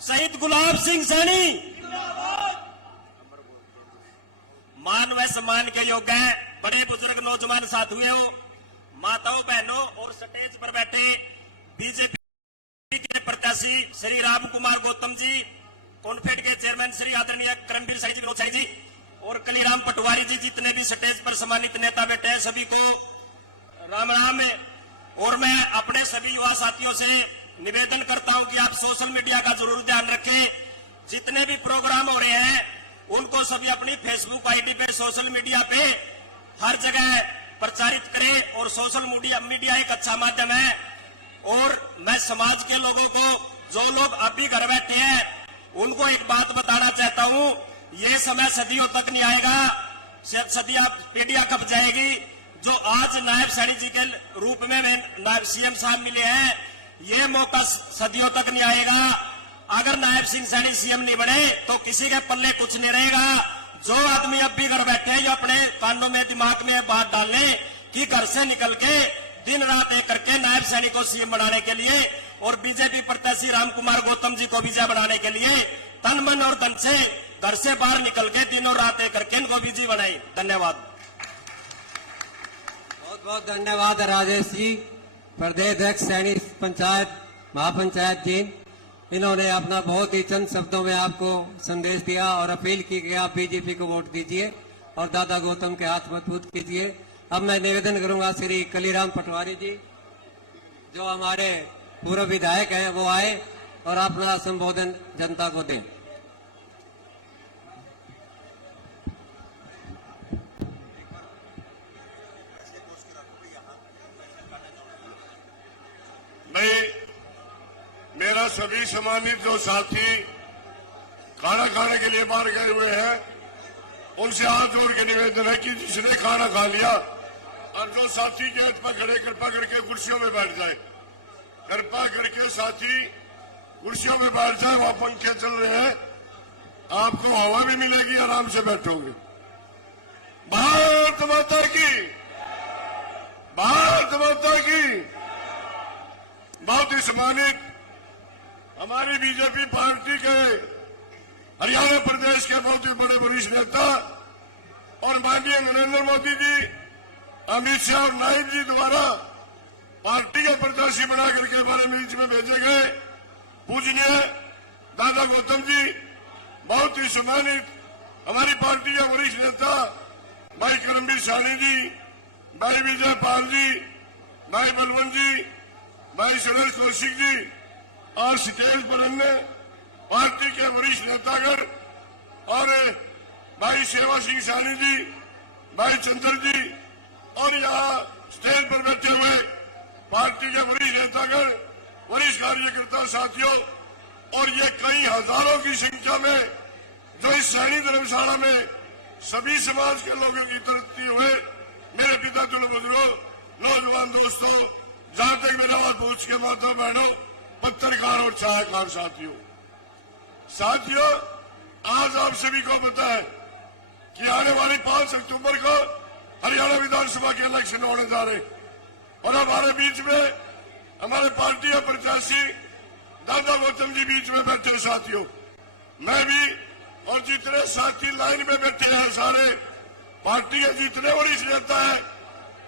शहीद गुलाब सिंह सैनी मान व सम्मान के योग्य है। बड़े बुजुर्ग नौजवान साथियों, माताओं, बहनों और स्टेज पर बैठे बीजेपी के प्रत्याशी श्री राम कुमार गौतम जी, कॉन्फेड के चेयरमैन श्री आदरणीय करणवीर साई जी, विनोद साई जी और कलीराम पटवारी जी, जितने भी स्टेज पर सम्मानित नेता बैठे हैं, सभी को राम राम। और मैं अपने सभी युवा साथियों से निवेदन करता हूं कि आप सोशल मीडिया का जरूर ध्यान रखें। जितने भी प्रोग्राम हो रहे हैं उनको सभी अपनी फेसबुक आईडी पे, सोशल मीडिया पे हर जगह प्रचारित करें। और सोशल मीडिया एक अच्छा माध्यम है। और मैं समाज के लोगों को, जो लोग अभी घर बैठे हैं, उनको एक बात बताना चाहता हूं, ये समय सदियों तक नहीं आएगा, सदियां पीढ़ियां कब जाएगी। जो आज नायब सैनी जी के रूप में नायब सीएम साहब मिले हैं, ये मौका सदियों तक नहीं आएगा। अगर नायब सिंह सैनी सीएम नहीं बने तो किसी के पल्ले कुछ नहीं रहेगा। जो आदमी अब भी घर बैठे हैं, ये अपने कानों में, दिमाग में बात डालने कि घर से निकल के दिन रात एक करके नायब सैनी को सीएम बनाने के लिए और बीजेपी प्रत्याशी राम कुमार गौतम जी को विजय बनाने के लिए तन मन और धन से घर से बाहर निकल के दिनों रात एक करके इनको विजय बनाई। धन्यवाद। बहुत बहुत धन्यवाद राजेश जी। प्रदेश अध्यक्ष सैनी पंचायत महापंचायत जी, इन्होंने अपना बहुत ही चंद शब्दों में आपको संदेश दिया और अपील की कि आप बीजेपी को वोट दीजिए और दादा गौतम के हाथ मजबूत कीजिए। अब मैं निवेदन करूंगा श्री कलीराम पटवारी जी, जो हमारे पूर्व विधायक हैं, वो आए और अपना संबोधन जनता को दें। मेरा सभी सम्मानित जो साथी खाना खाने के लिए बाहर गए हुए हैं, उनसे हाथ जोड़ के निवेदन है कि जिसने खाना खा लिया और जो साथी गेट पर खड़े, कृपा करके कुर्सियों में बैठ जाए। कृपा करके साथी कुर्सियों में बैठ जाए। वहां पंखे चल रहे हैं, आपको हवा भी मिलेगी, आराम से बैठोगे। भारत माता की, भारत माता की। बहुत ही सम्मानित हमारी बीजेपी पार्टी के हरियाणा प्रदेश के बहुत ही बड़े वरिष्ठ नेता और माननीय नरेंद्र मोदी जी, अमित शाह और नायब जी द्वारा पार्टी के प्रत्याशी बना करके हमारे बीच में भेजे गए पूजनीय दादा गौतम जी, बहुत ही सम्मानित हमारी पार्टी के वरिष्ठ नेता भाई करणवीर सानी जी, भाई विजय पाल जी, भाई बलवंत जी, भाई सुरेश कौशिक जी और स्टेज पर अन्य पार्टी के वरिष्ठ नेतागण और भाई सेवा सिंह सानी जी, भाई चंद्र जी और यहाँ स्टेज पर बैठे हुए पार्टी के वरिष्ठ नेतागण, वरिष्ठ कार्यकर्ता साथियों और ये कई हजारों की संख्या में जो इस सैनी धर्मशाला में सभी समाज के लोगों की तरफ हुए मेरे पिता बुजुर्गों, नौजवान दोस्तों, जहां तक मेरा आवाज पहुंच के माता बहनों, पत्रकार और छायाकार साथियों, आज आप सभी को पता है कि आने वाली 5 अक्टूबर को हरियाणा विधानसभा के इलेक्शन होने जा रहे और हमारे बीच में हमारे पार्टी के प्रत्याशी दादा गौतम जी बीच में बैठे साथियों, मैं भी और जितने साथी लाइन में बैठे हैं सारे पार्टी के जितने वरिष्ठ नेता हैं,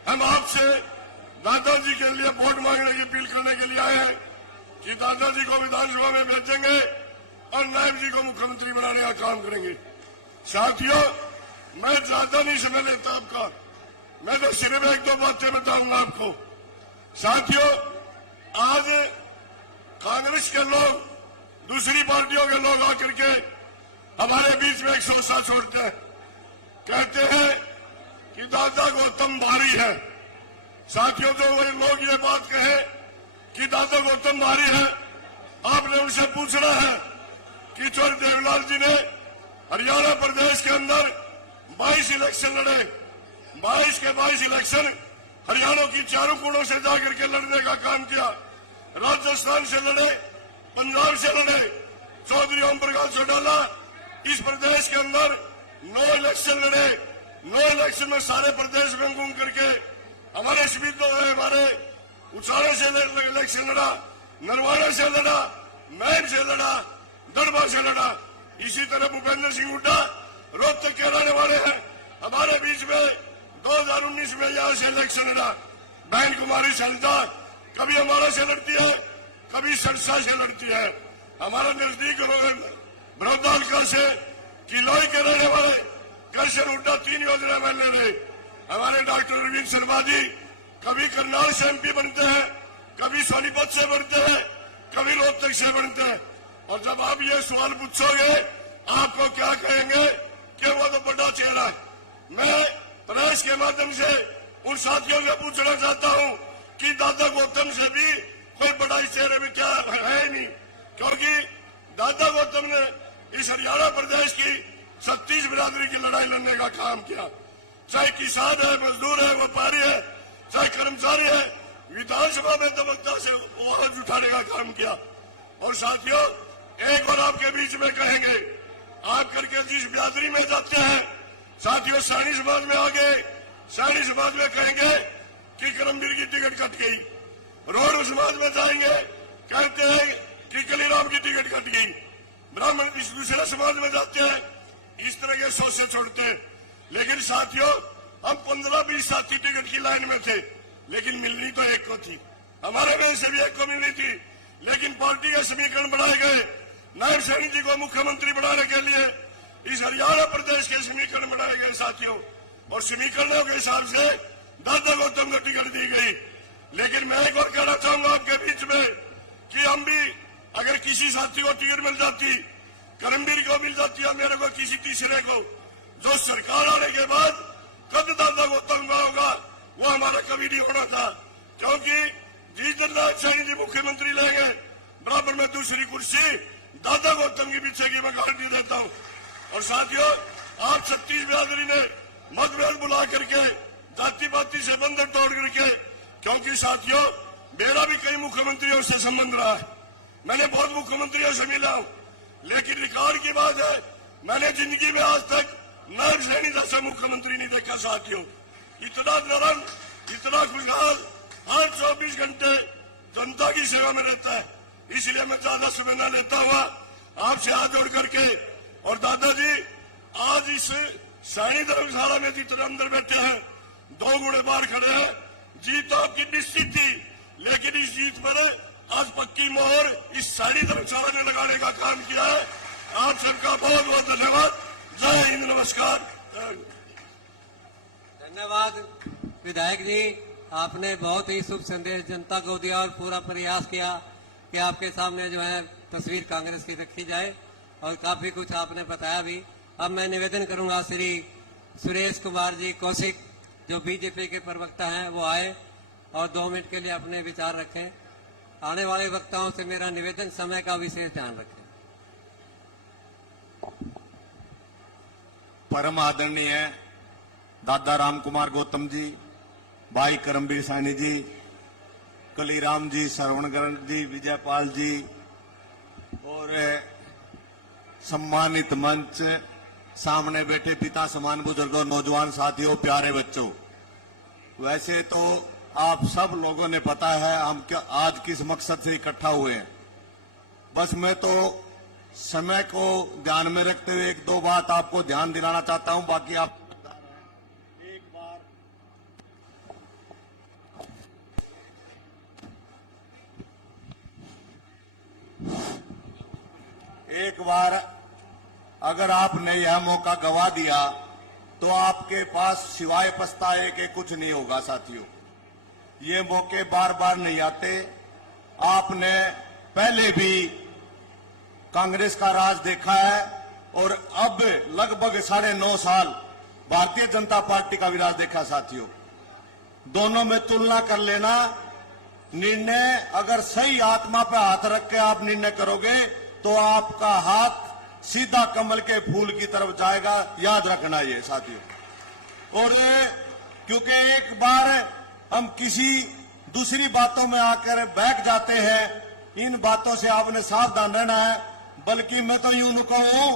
हम आपसे दादाजी के लिए वोट मांगने की अपील करने के लिए आए हैं कि दादाजी को विधानसभा में भेजेंगे और नायब जी को मुख्यमंत्री बनाने का काम करेंगे। साथियों, मैं ज्यादा नहीं समय लेता आपका, मैं तो सिर्फ 1-2 बातें बताऊंगा आपको। साथियों, आज कांग्रेस के लोग, दूसरी पार्टियों के लोग आकर के हमारे बीच में एक संस्था छोड़ते हैं, कहते हैं कि दादा गौतम भारी है। साथियों, जो लोग ये बात कहे कि दादा गौतम भारी है, आपने उनसे पूछना है कि चौधरी देवलाल जी ने हरियाणा प्रदेश के अंदर 22 इलेक्शन लड़े, 22 के 22 इलेक्शन हरियाणा की चारों कोणों से जाकर के लड़ने का काम किया। राजस्थान से लड़े, पंजाब से लड़े, चौधरी ओम प्रकाश चौटाला इस प्रदेश के अंदर 9 इलेक्शन लड़े, 9 इलेक्शन में सारे प्रदेश में घूम करके हमारे शहीदों ने हमारे उछाड़े से इलेक्शन लड़ा, नरवाड़ा से लड़ा, मैप से लड़ा, दड़बा से लड़ा। इसी तरह भूपेंद्र सिंह हुड्डा रोहतक के रहने वाले हैं। हमारे बीच में 2019 में यहाँ से इलेक्शन लड़ा। बहन कुमारी सरिता कभी हमारे से लड़ती है, कभी सरसा से लड़ती है। हमारा नजदीक बड़ौदा हल्का से किलोई के रहने वाले करशन हुड्डा 3 योजना में ले रहे। हमारे डॉक्टर अरविंद शर्मा जी कभी करनाल से एमपी बनते हैं, कभी सोनीपत से बनते हैं, कभी रोहतक से बनते हैं। और जब आप ये सवाल पूछोगे आपको क्या कहेंगे कि वो तो बड़ा चेहरा है। मैं प्रेस के माध्यम से उन साथियों से पूछना चाहता हूं कि दादा गौतम से भी कोई बड़ा इस चेहरे में क्या है ही नहीं, क्योंकि दादा गौतम ने इस हरियाणा प्रदेश की 36 बिरादरी की लड़ाई लड़ने का काम किया। चाहे किसान है, मजदूर है, व्यापारी है, चाहे कर्मचारी है, विधानसभा में दमकता से आवाज उठाने का काम किया। और साथियों, एक और आपके बीच में कहेंगे, आप करके जिस बिरादरी में जाते हैं, साथियों सैनी समाज में आ गए, सैनी समाज में कहेंगे कि करमबीर की टिकट कट गई। रोड समाज में जाएंगे, कहते हैं कि कलीराम की टिकट कट गई। ब्राह्मण इस दूसरे समाज में जाते हैं, इस तरह के शोषण छोड़ते हैं। लेकिन साथियों, हम 15-20 साथी टिकट की लाइन में थे, लेकिन मिलनी तो एक को थी। हमारे में से भी एक को मिलनी थी, लेकिन पार्टी के समीकरण बढ़ाए गए। नायब सैनी जी को मुख्यमंत्री बनाने के लिए इस हरियाणा प्रदेश के समीकरण बनाए गए साथियों, और समीकरणों के हिसाब से दादा गौतम को टिकट दी गई। लेकिन मैं एक और कहना चाहूंगा आपके बीच में कि हम भी अगर किसी साथी को टिकट मिल जाती, करमबीर को मिल जाती है, मेरे को किसी तीसरे को, जो सरकार आने के बाद कद दादा गौतम का होगा वो हमारा कभी नहीं होना था। क्योंकि जिस दिन नायब सैनी जी मुख्यमंत्री लेंगे, बराबर में दूसरी कुर्सी दादा गौतम की पीछे की मैं गारंटी देता हूं। और साथियों, आप 36 बिरादरी ने मतभेद बुला करके, जाति पाति से बंधन तोड़ करके, क्योंकि साथियों मेरा भी कई मुख्यमंत्रियों से संबंध रहा है, मैंने बहुत मुख्यमंत्रियों से मिला हूं, लेकिन रिकॉर्ड की बात है, मैंने जिंदगी में आज तक नायब सैनी जैसा मुख्यमंत्री नहीं देखा साथियों। इतना नरम, इतना खुशहाल, हर 24 घंटे जनता की सेवा में रहता है। इसलिए मैं ज्यादा समय न लेता हुआ आपसे हाथ जोड़ करके, और दादाजी आज इस सैनी धर्मशाला में जितने अंदर बैठे हैं, 2 घोड़े बाहर खड़े हैं। जीत तो आपकी निश्चित थी, लेकिन इस जीत पर आज पक्की मोहर इस सैनी धर्मशाला में लगाने का काम किया है। आप सबका बहुत बहुत धन्यवाद। जय हिंद, नमस्कार। धन्यवाद विधायक जी, आपने बहुत ही शुभ संदेश जनता को दिया और पूरा प्रयास किया कि आपके सामने जो है तस्वीर कांग्रेस की रखी जाए, और काफी कुछ आपने बताया भी। अब मैं निवेदन करूंगा श्री सुरेश कुमार जी कौशिक, जो बीजेपी के प्रवक्ता हैं, वो आए और 2 मिनट के लिए अपने विचार रखें। आने वाले वक्ताओं से मेरा निवेदन, समय का विशेष ध्यान रखें। परम आदरणीय दादा राम कुमार गौतम जी, भाई करमबीर सैनी जी, कलीराम जी, श्रवणगरण जी, विजयपाल जी और सम्मानित मंच, सामने बैठे पिता समान बुजुर्गों, नौजवान साथियों, प्यारे बच्चों, वैसे तो आप सब लोगों ने पता है हम क्या आज किस मकसद से इकट्ठा हुए हैं। बस मैं तो समय को ध्यान में रखते हुए 1-2 बात आपको ध्यान दिलाना चाहता हूं। बाकी आप एक बार अगर आपने यह मौका गवा दिया तो आपके पास सिवाय पछताए के कुछ नहीं होगा साथियों। ये मौके बार बार नहीं आते। आपने पहले भी कांग्रेस का राज देखा है और अब लगभग 9.5 साल भारतीय जनता पार्टी का भी राज देखा साथियों। दोनों में तुलना कर लेना। निर्णय अगर सही आत्मा पे हाथ रख के आप निर्णय करोगे तो आपका हाथ सीधा कमल के फूल की तरफ जाएगा, याद रखना ये साथियों। और क्योंकि एक बार हम किसी दूसरी बातों में आकर बैठ जाते हैं, इन बातों से आपने सावधान रहना है। बल्कि मैं तो यूं न कहूं,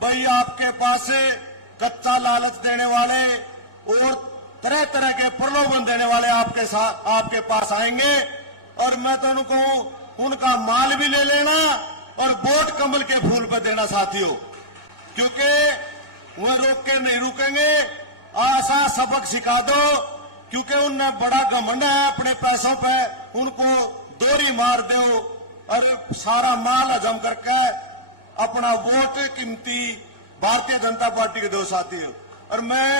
भाई आपके पास कच्चा लालच देने वाले और तरह तरह के प्रलोभन देने वाले आपके पास आएंगे, और मैं तो उनको उनका माल भी ले लेना और वोट कमल के फूल पर देना साथियों, क्योंकि वह रोक के नहीं रुकेंगे। आशा सबक सिखा दो, क्योंकि उनने बड़ा घमंड है अपने पैसों पे, उनको दोरी मार दो और सारा माल हजम करके अपना वोट कीमती भारतीय जनता पार्टी के दो साथियों। और मैं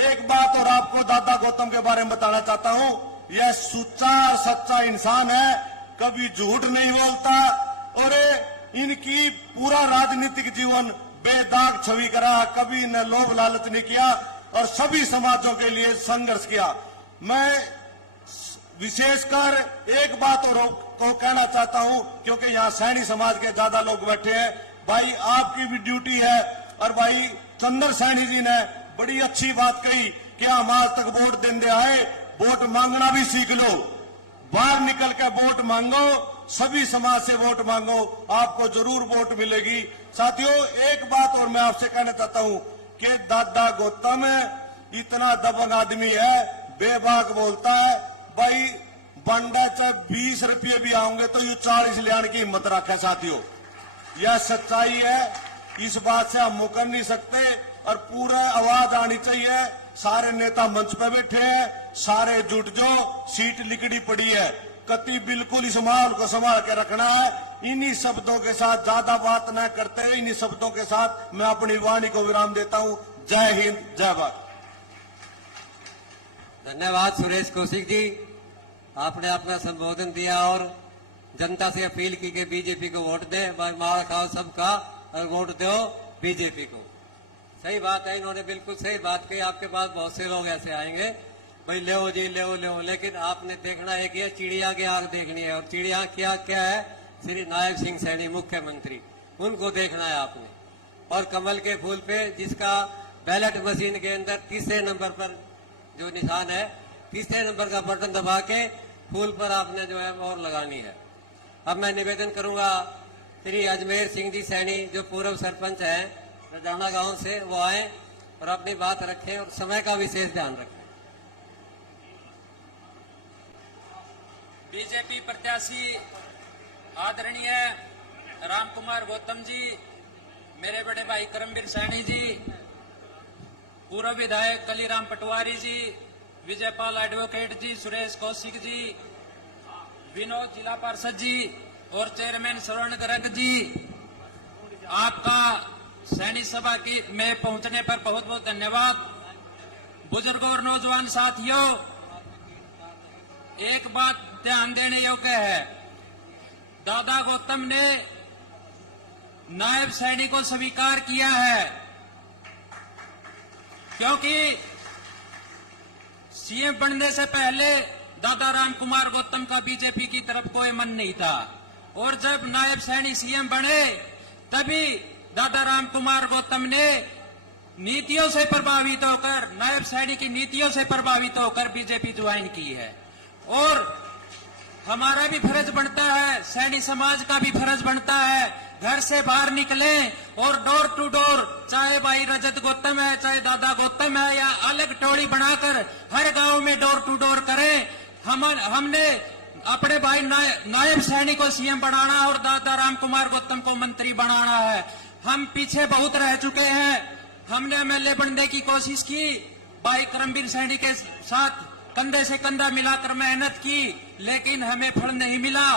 एक बात और आपको दादा गौतम के बारे में बताना चाहता हूं, यह सच्चा और सच्चा इंसान है, कभी झूठ नहीं बोलता और इनकी पूरा राजनीतिक जीवन बेदाग छवि करा, कभी इन्हें लोभ लालच नहीं किया और सभी समाजों के लिए संघर्ष किया। मैं विशेषकर एक बात और को कहना चाहता हूं, क्योंकि यहाँ सैनी समाज के ज्यादा लोग बैठे हैं, भाई आपकी भी ड्यूटी है। और भाई चंद्र सैनी जी ने बड़ी अच्छी बात कही कि हम आज तक वोट देने आए, वोट मांगना भी सीख लो, बाहर निकल के वोट मांगो, सभी समाज से वोट मांगो, आपको जरूर वोट मिलेगी। साथियों एक बात और मैं आपसे कहना चाहता हूं कि दादा गौतम इतना दबंग आदमी है, बेबाक बोलता है। भाई बंडा चाहे 20 रुपये भी आऊंगे तो ये 40 ले आने की हिम्मत रखा साथियों, यह सच्चाई है, इस बात से हम मुकर नहीं सकते। और पूरा आवाज आनी चाहिए, सारे नेता मंच पे बैठे हैं, सारे जुट जो, सीट लिकड़ी पड़ी है, कति बिल्कुल इस माहौल को संभाल के रखना है। इन्हीं शब्दों के साथ ज्यादा बात न करते हुए इन्हीं शब्दों के साथ मैं अपनी वाणी को विराम देता हूं। जय हिंद, जय भारत। धन्यवाद सुरेश कौशिक जी, आपने अपना संबोधन दिया और जनता से अपील की कि बीजेपी को वोट दे, मार खाओ सबका और वोट दो बीजेपी को। सही बात है, इन्होंने बिल्कुल सही बात कही। आपके पास बहुत से लोग ऐसे आएंगे, भाई ले जी ले, लेकिन आपने देखना है कि चिड़िया की आंख देखनी है, और चिड़िया क्या क्या है, श्री नायब सिंह सैनी मुख्यमंत्री, उनको देखना है आपने। और कमल के फूल पे जिसका बैलेट मशीन के अंदर तीसरे नंबर पर जो निशान है, तीसरे नंबर का बटन दबा के फूल पर आपने जो है मोहर लगानी है। अब मैं निवेदन करूंगा श्री अजमेर सिंह जी सैनी जो पूर्व सरपंच हैं रजाना गांव से, वो आए और अपनी बात रखें और समय का विशेष ध्यान रखें। बीजेपी प्रत्याशी आदरणीय रामकुमार गौतम जी, मेरे बड़े भाई करमवीर सैनी जी, पूर्व विधायक कलीराम पटवारी जी, विजयपाल एडवोकेट जी, सुरेश कौशिक जी, विनोद जिला पार्षद जी और चेयरमैन श्रवण गर्ग जी, आपका सैनिक सभा की में पहुंचने पर बहुत बहुत धन्यवाद। बुजुर्गों और नौजवान साथियों, एक बात ध्यान देने योग्य है, दादा गौतम ने नायब सैनी को स्वीकार किया है, क्योंकि सीएम बनने से पहले दादा रामकुमार गौतम का बीजेपी की तरफ कोई मन नहीं था, और जब नायब सैनी सीएम बने तभी दादा रामकुमार गौतम ने नीतियों से प्रभावित होकर, नायब सैनी की नीतियों से प्रभावित होकर बीजेपी ज्वाइन की है। और हमारा भी फर्ज बनता है, सैनी समाज का भी फर्ज बनता है, घर से बाहर निकले और डोर टू डोर, चाहे भाई रजत गौतम है, चाहे दादा गौतम है, या अलग टोली बनाकर हर गांव में डोर टू डोर करें। हमने अपने भाई नायब सैनी को सीएम बनाना और दादा रामकुमार गौतम को मंत्री बनाना है। हम पीछे बहुत रह चुके हैं, हमने एमएलए बनने की कोशिश की, भाई करमवीर सैनी के साथ कंधे से कंधा मिलाकर मेहनत की, लेकिन हमें फल नहीं मिला।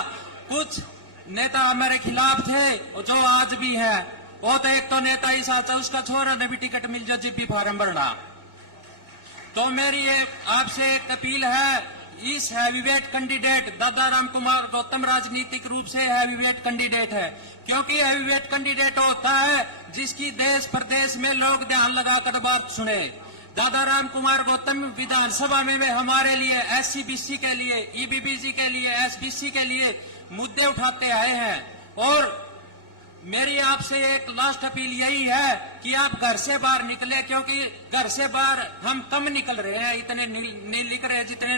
कुछ नेता हमारे खिलाफ थे जो आज भी है, वो तो एक तो नेता ही साचा, उसका छोरा ने भी टिकट मिल जाए जिप भी फार्म भरना। तो मेरी आपसे एक अपील है, इस हैवीवेट कैंडिडेट दादा रामकुमार गौतम राजनीतिक रूप से हैवीवेट कैंडिडेट है, क्योंकि हैवीवेट कैंडिडेट होता है जिसकी देश प्रदेश में लोग ध्यान लगाकर बात सुने। दादा रामकुमार गौतम विधानसभा में हमारे लिए, एससी बीसी के लिए, ईबीबीसी के लिए, एसबीसी के लिए मुद्दे उठाते आए हैं। और मेरी आपसे एक लास्ट अपील यही है कि आप घर से बाहर निकले, क्योंकि घर से बाहर हम कम निकल रहे हैं, इतने नहीं लिख रहे जितने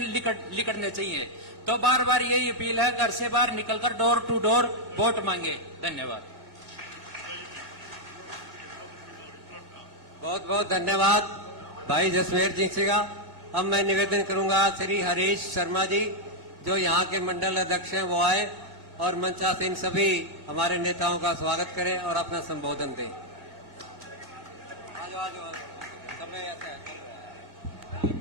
लिखने चाहिए। तो बार बार यही अपील है, घर से बाहर निकलकर डोर टू डोर वोट मांगे। धन्यवाद। बहुत बहुत धन्यवाद भाई जसवीर जी से। अब मैं निवेदन करूंगा श्री हरीश शर्मा जी जो यहाँ के मंडल अध्यक्ष हैं, वो आए और मंचासीन सभी हमारे नेताओं का स्वागत करें और अपना संबोधन दें। समय ऐसा है, चल रहा है।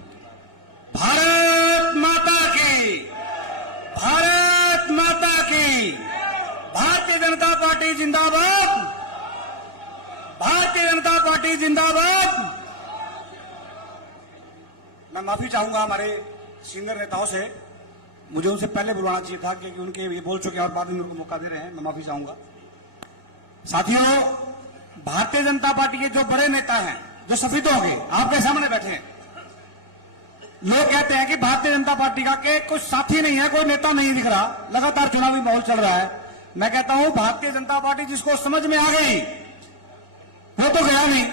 भारत माता की, भारत माता की, भारतीय जनता पार्टी जिंदाबाद, भारतीय जनता पार्टी जिंदाबाद। मैं माफी चाहूंगा हमारे सीनियर नेताओं से, मुझे उनसे पहले बुलवाना चाहिए था क्योंकि उनके ये बोल चुके और बाद में उनको मौका दे रहे हैं। मैं माफी चाहूंगा। साथियों, भारतीय जनता पार्टी के जो बड़े नेता हैं, जो सफेदों के आपके सामने बैठे हैं, लोग कहते हैं कि भारतीय जनता पार्टी का के कुछ साथी नहीं है, कोई नेता नहीं दिख रहा, लगातार चुनावी माहौल चल रहा है। मैं कहता हूं भारतीय जनता पार्टी जिसको समझ में आ गई वो तो गया नहीं,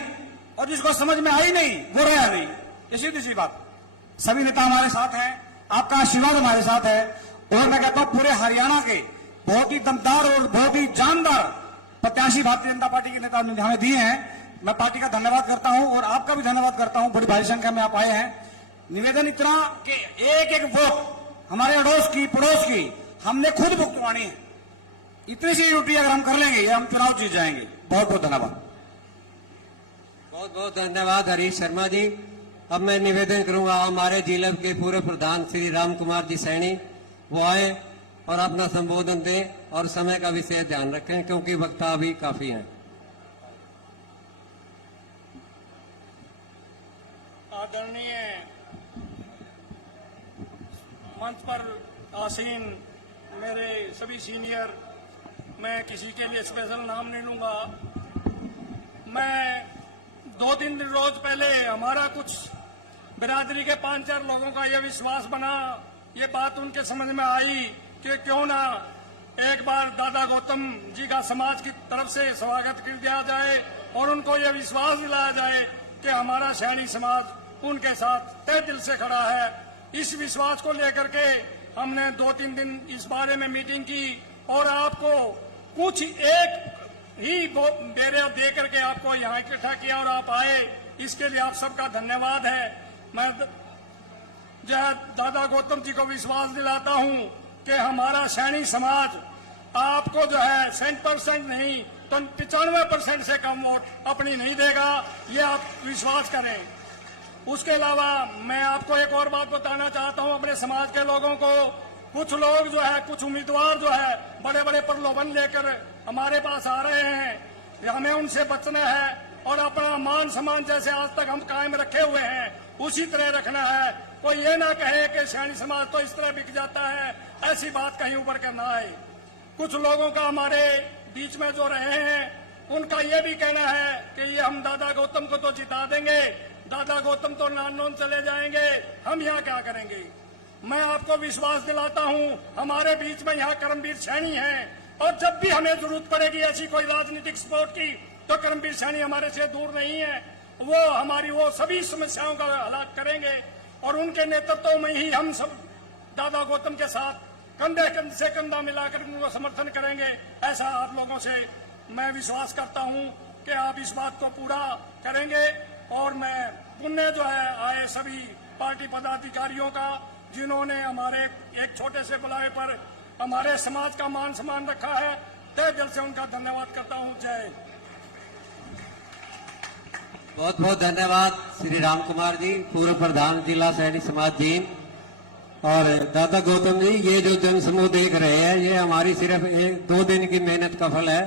और जिसको समझ में आई नहीं वो रहा नहीं। ये सीधी सी बात। सभी नेता हमारे साथ हैं, आपका आशीर्वाद हमारे साथ है, और मैं कहता हूं पूरे हरियाणा के बहुत ही दमदार और बहुत ही जानदार प्रत्याशी भारतीय जनता पार्टी के नेता ने हमें दिए हैं। मैं पार्टी का धन्यवाद करता हूं और आपका भी धन्यवाद करता हूं, बड़ी भारी संख्या में आप आए हैं। निवेदन इतना कि एक एक वोट हमारे अड़ोस की पड़ोस की हमने खुद भुगतवानी है। इतनी सी ड्यूटी अगर हम कर लेंगे हम चुनाव जीत जाएंगे। बहुत बहुत धन्यवाद। बहुत बहुत धन्यवाद हरीश शर्मा जी। अब मैं निवेदन करूंगा हमारे जिले के पूर्व प्रधान श्री राम कुमार जी सैनी, वो आए और अपना संबोधन दें और समय का विशेष ध्यान रखें क्योंकि वक्ता अभी काफी हैं। आदरणीय मंच पर आसीन मेरे सभी सीनियर, मैं किसी के लिए स्पेशल नाम नहीं लूंगा। मैं 2-3 रोज पहले हमारा कुछ बिरादरी के 5-4 लोगों का यह विश्वास बना, ये बात उनके समझ में आई कि क्यों ना एक बार दादा गौतम जी का समाज की तरफ से स्वागत कर दिया जाए और उनको यह विश्वास दिलाया जाए कि हमारा शहरी समाज उनके साथ तहे दिल से खड़ा है। इस विश्वास को लेकर के हमने 2-3 दिन इस बारे में मीटिंग की और आपको कुछ एक ही बेरिया दे करके आपको यहाँ इकट्ठा किया और आप आए, इसके लिए आप सबका धन्यवाद है। मैं जो है दादा गौतम जी को विश्वास दिलाता हूँ कि हमारा सैनी समाज आपको जो है 100% नहीं तो 95% से कम वोट अपनी नहीं देगा, ये आप विश्वास करें। उसके अलावा मैं आपको एक और बात बताना चाहता हूँ अपने समाज के लोगों को। कुछ लोग जो है, कुछ उम्मीदवार जो है बड़े बड़े प्रलोभन लेकर हमारे पास आ रहे हैं, हमें उनसे बचना है और अपना मान सम्मान जैसे आज तक हम कायम रखे हुए हैं उसी तरह रखना है। कोई ये ना कहे कि सैनी समाज तो इस तरह बिक जाता है, ऐसी बात कहीं ऊपर के ना आए। कुछ लोगों का हमारे बीच में जो रहे हैं उनका ये भी कहना है कि ये हम दादा गौतम को तो जिता देंगे, दादा गौतम तो नॉन चले जाएंगे, हम यहाँ क्या करेंगे। मैं आपको विश्वास दिलाता हूँ हमारे बीच में यहाँ करमवीर सैनी है और जब भी हमें जरूरत पड़ेगी ऐसी कोई राजनीतिक सपोर्ट की तो करमवीर सैनी हमारे से दूर नहीं है। वो हमारी वो सभी समस्याओं का हल करेंगे और उनके नेतृत्व में ही हम सब दादा गौतम के साथ कंधे से कंधा मिलाकर उनको समर्थन करेंगे। ऐसा आप लोगों से मैं विश्वास करता हूँ कि आप इस बात को पूरा करेंगे। और मैं पुण्य जो है आए सभी पार्टी पदाधिकारियों का जिन्होंने हमारे एक छोटे से बुलावे पर हमारे समाज का मान सम्मान रखा है, तहे दिल से उनका धन्यवाद करता हूँ। जय। बहुत बहुत धन्यवाद श्री राम कुमार जी, पूर्व प्रधान जिला सैनी समाज जींद। और दादा गौतम जी, ये जो जन समूह देख रहे हैं ये हमारी सिर्फ 2 दिन की मेहनत का फल है।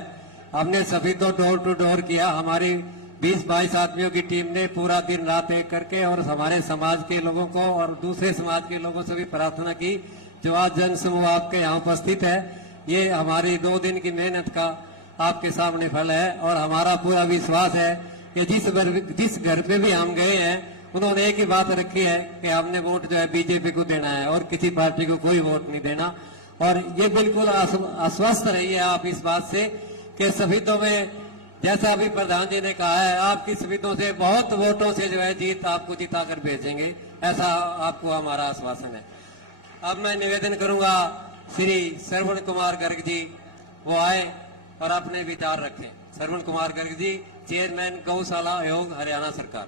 हमने सभी को डोर टू डोर किया, हमारी 20-22 आदमियों की टीम ने पूरा दिन रात एक करके और हमारे समाज के लोगों को और दूसरे समाज के लोगों से भी प्रार्थना की। जो आज जन समूह आपके यहाँ उपस्थित है ये हमारी 2 दिन की मेहनत का आपके सामने फल है। और हमारा पूरा विश्वास है कि जिस घर पे भी हम गए हैं उन्होंने एक ही बात रखी है कि हमने वोट जो है बीजेपी को देना है और किसी पार्टी को कोई वोट नहीं देना। और ये बिल्कुल आश्वस्त रहिए आप इस बात से कि सफेदों में, जैसा अभी प्रधान जी ने कहा है, आपकी सफेदों से बहुत वोटों से जो है जीत आपको जिता कर भेजेंगे, ऐसा आपको हमारा आश्वासन है। अब मैं निवेदन करूंगा श्री श्रवण कुमार गर्ग जी वो आए और अपने विचार रखें। श्रवण कुमार गर्ग जी, चेयरमैन गौशाला आयोग हरियाणा सरकार।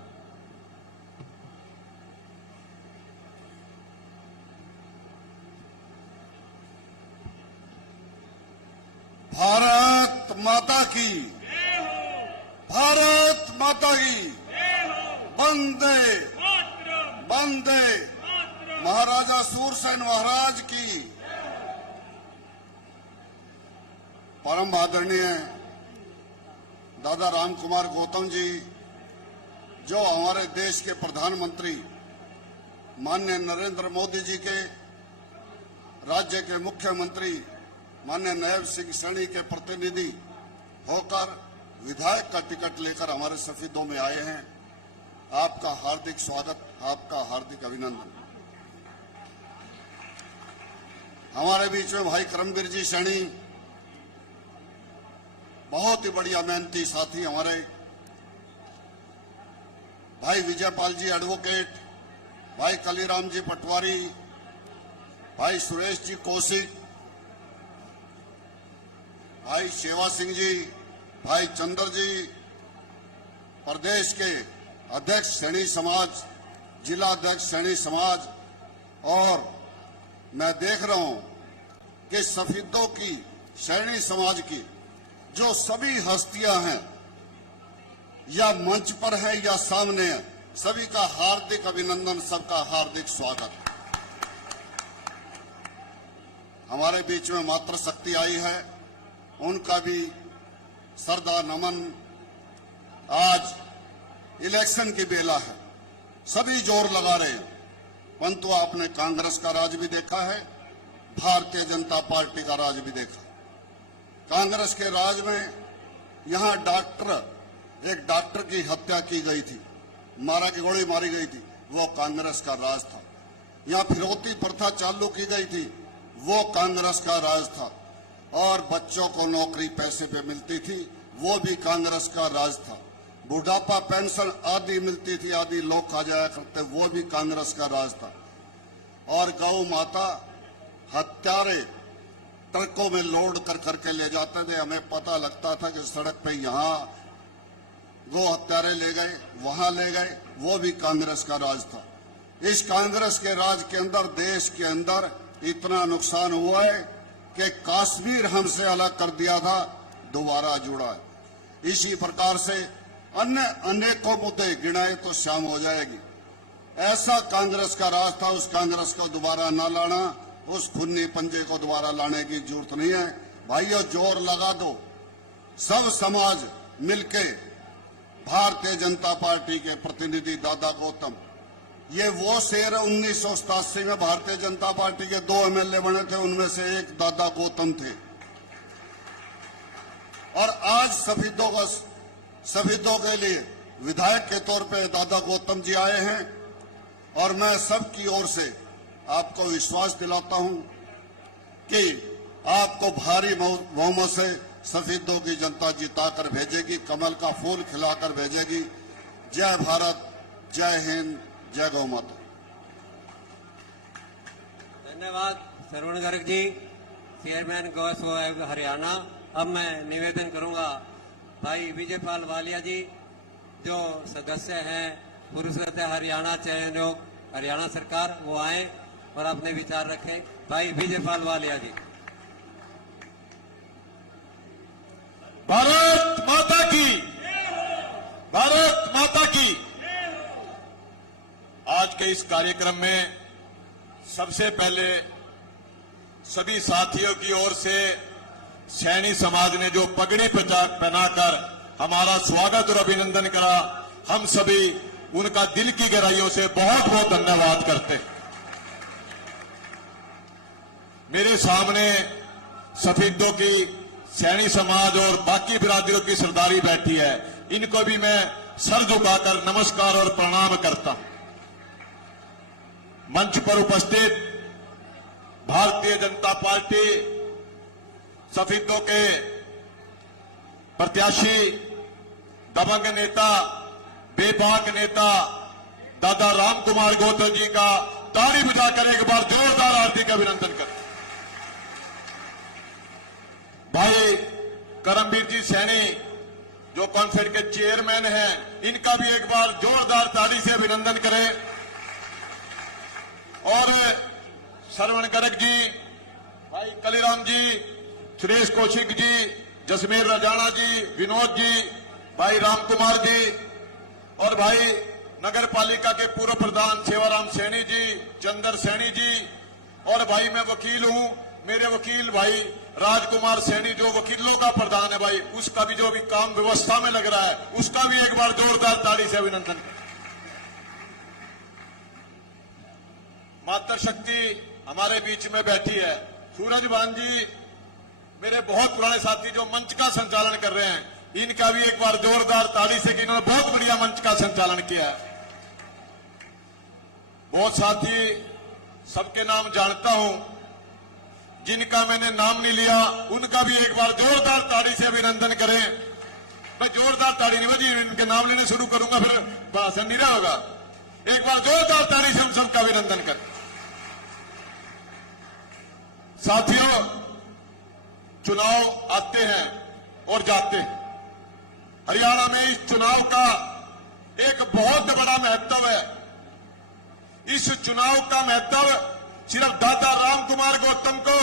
भारत माता की, भारत माता की, वंदे वंदे, महाराजा सूरसेन महाराज की। परम आदरणीय दादा रामकुमार गौतम जी, जो हमारे देश के प्रधानमंत्री माननीय नरेंद्र मोदी जी के, राज्य के मुख्यमंत्री माननीय नायब सिंह सैनी के प्रतिनिधि होकर विधायक का टिकट लेकर हमारे सफीदों में आए हैं, आपका हार्दिक स्वागत, आपका हार्दिक अभिनंदन। हमारे बीच में भाई करमवीर जी सैनी, बहुत ही बढ़िया मेहनती साथी हमारे, भाई विजयपाल जी एडवोकेट, भाई कलीराम जी पटवारी, भाई सुरेश जी कौशिक, भाई शेवा सिंह जी, भाई चंद्र जी, प्रदेश के अध्यक्ष सैनी समाज, जिला अध्यक्ष सैनी समाज, और मैं देख रहा हूं कि सफीदों की, सैनी समाज की जो सभी हस्तियां हैं, या मंच पर है या सामने है, सभी का हार्दिक अभिनंदन, सबका हार्दिक स्वागत। हमारे बीच में मातृशक्ति आई है, उनका भी श्रद्धा नमन। आज इलेक्शन की बेला है, सभी जोर लगा रहे हैं, परंतु आपने कांग्रेस का राज भी देखा है, भारतीय जनता पार्टी का राज भी देखा। कांग्रेस के राज में यहां एक डॉक्टर की हत्या की गई थी, मारा की गोली मारी गई थी, वो कांग्रेस का राज था। यहां फिरौती प्रथा चालू की गई थी, वो कांग्रेस का राज था। और बच्चों को नौकरी पैसे पे मिलती थी, वो भी कांग्रेस का राज था। बुढ़ापा पेंशन आदि मिलती थी, आदि लोग खा जाया करते, वो भी कांग्रेस का राज था। और गौ माता हत्यारे ट्रकों में लोड कर करके ले जाते थे, हमें पता लगता था कि सड़क पे यहां गौ हत्यारे ले गए, वहां ले गए, वो भी कांग्रेस का राज था। इस कांग्रेस के राज के अंदर, देश के अंदर इतना नुकसान हुआ है कि कश्मीर हमसे अलग कर दिया था, दोबारा जुड़ा है। इसी प्रकार से अन्य अनेकों मुद्दे गिनाए तो शाम हो जाएगी। ऐसा कांग्रेस का राज था, उस कांग्रेस को दोबारा न लाना, उस खुन्नी पंजे को दोबारा लाने की जरूरत नहीं है। भाइयों, जोर लगा दो, सब समाज मिलके भारतीय जनता पार्टी के प्रतिनिधि दादा गौतम, ये वो शेर 1987 में भारतीय जनता पार्टी के 2 एमएलए बने थे, उनमें से एक दादा गौतम थे। और आज सफीदों के लिए विधायक के तौर पे दादा गौतम जी आए हैं, और मैं सबकी ओर से आपको विश्वास दिलाता हूं कि आपको भारी बहुमत से सफीदों की जनता जिताकर भेजेगी, कमल का फूल खिलाकर भेजेगी। जय भारत, जय हिंद, जय गौ माता। धन्यवाद श्रवण गर्ग जी, चेयरमैन गौ आयोग हरियाणा। अब मैं निवेदन करूंगा भाई विजयपाल वालिया जी, जो सदस्य हैं पुरुषोत्तम हरियाणा चयन आयोग हरियाणा सरकार, वो आए और अपने विचार रखें। भाई विजयपाल वालिया जी। भारत माता की, भारत माता की। आज के इस कार्यक्रम में सबसे पहले सभी साथियों की ओर से सैनी समाज ने जो पगड़ी पहनाकर हमारा स्वागत और अभिनंदन करा, हम सभी उनका दिल की गहराइयों से बहुत बहुत धन्यवाद करते हैं। मेरे सामने सफीदों की, सैनी समाज और बाकी बिरादरियों की सरदारी बैठी है, इनको भी मैं सर झुकाकर नमस्कार और प्रणाम करता हूं। मंच पर उपस्थित भारतीय जनता पार्टी सफीदों के प्रत्याशी, दबंग नेता, बेबाक नेता दादा रामकुमार गौतम जी का ताली बजाकर एक बार जोरदार हार्दिक अभिनंदन करें। भाई करमवीर जी सैनी, जो कॉन्फेड के चेयरमैन हैं, इनका भी एक बार जोरदार ताली से अभिनंदन करें। और श्रवण गर्ग जी, भाई कलीराम जी, सुरेश कौशिक जी, जसमेर रजाना जी, विनोद जी, भाई राम कुमार जी और भाई नगर पालिका के पूर्व प्रधान सेवाराम सैनी जी, चंद्र सैनी जी, और भाई मैं वकील हूं, मेरे वकील भाई राजकुमार सैनी जो वकीलों का प्रधान है भाई, उसका भी जो भी काम व्यवस्था में लग रहा है उसका भी एक बार जोरदार ताली से अभिनंदन। मातृशक्ति हमारे बीच में बैठी है, सूरज भान जी मेरे बहुत पुराने साथी जो मंच का संचालन कर रहे हैं, इनका भी एक बार जोरदार ताली से कि इन्होंने बहुत बढ़िया मंच का संचालन किया है। बहुत साथी सबके नाम जानता हूं, जिनका मैंने नाम नहीं लिया उनका भी एक बार जोरदार ताली से अभिनंदन करें। मैं जोरदार ताली नहीं बजी, इनके नाम लेने शुरू करूंगा फिर भाषण नहीं रहा होगा। एक बार जोरदार ताली से हम सबका अभिनंदन करें। साथियों, चुनाव आते हैं और जाते हैं। हरियाणा में इस चुनाव का एक बहुत बड़ा महत्व है। इस चुनाव का महत्व सिर्फ दादा राम कुमार गौतम को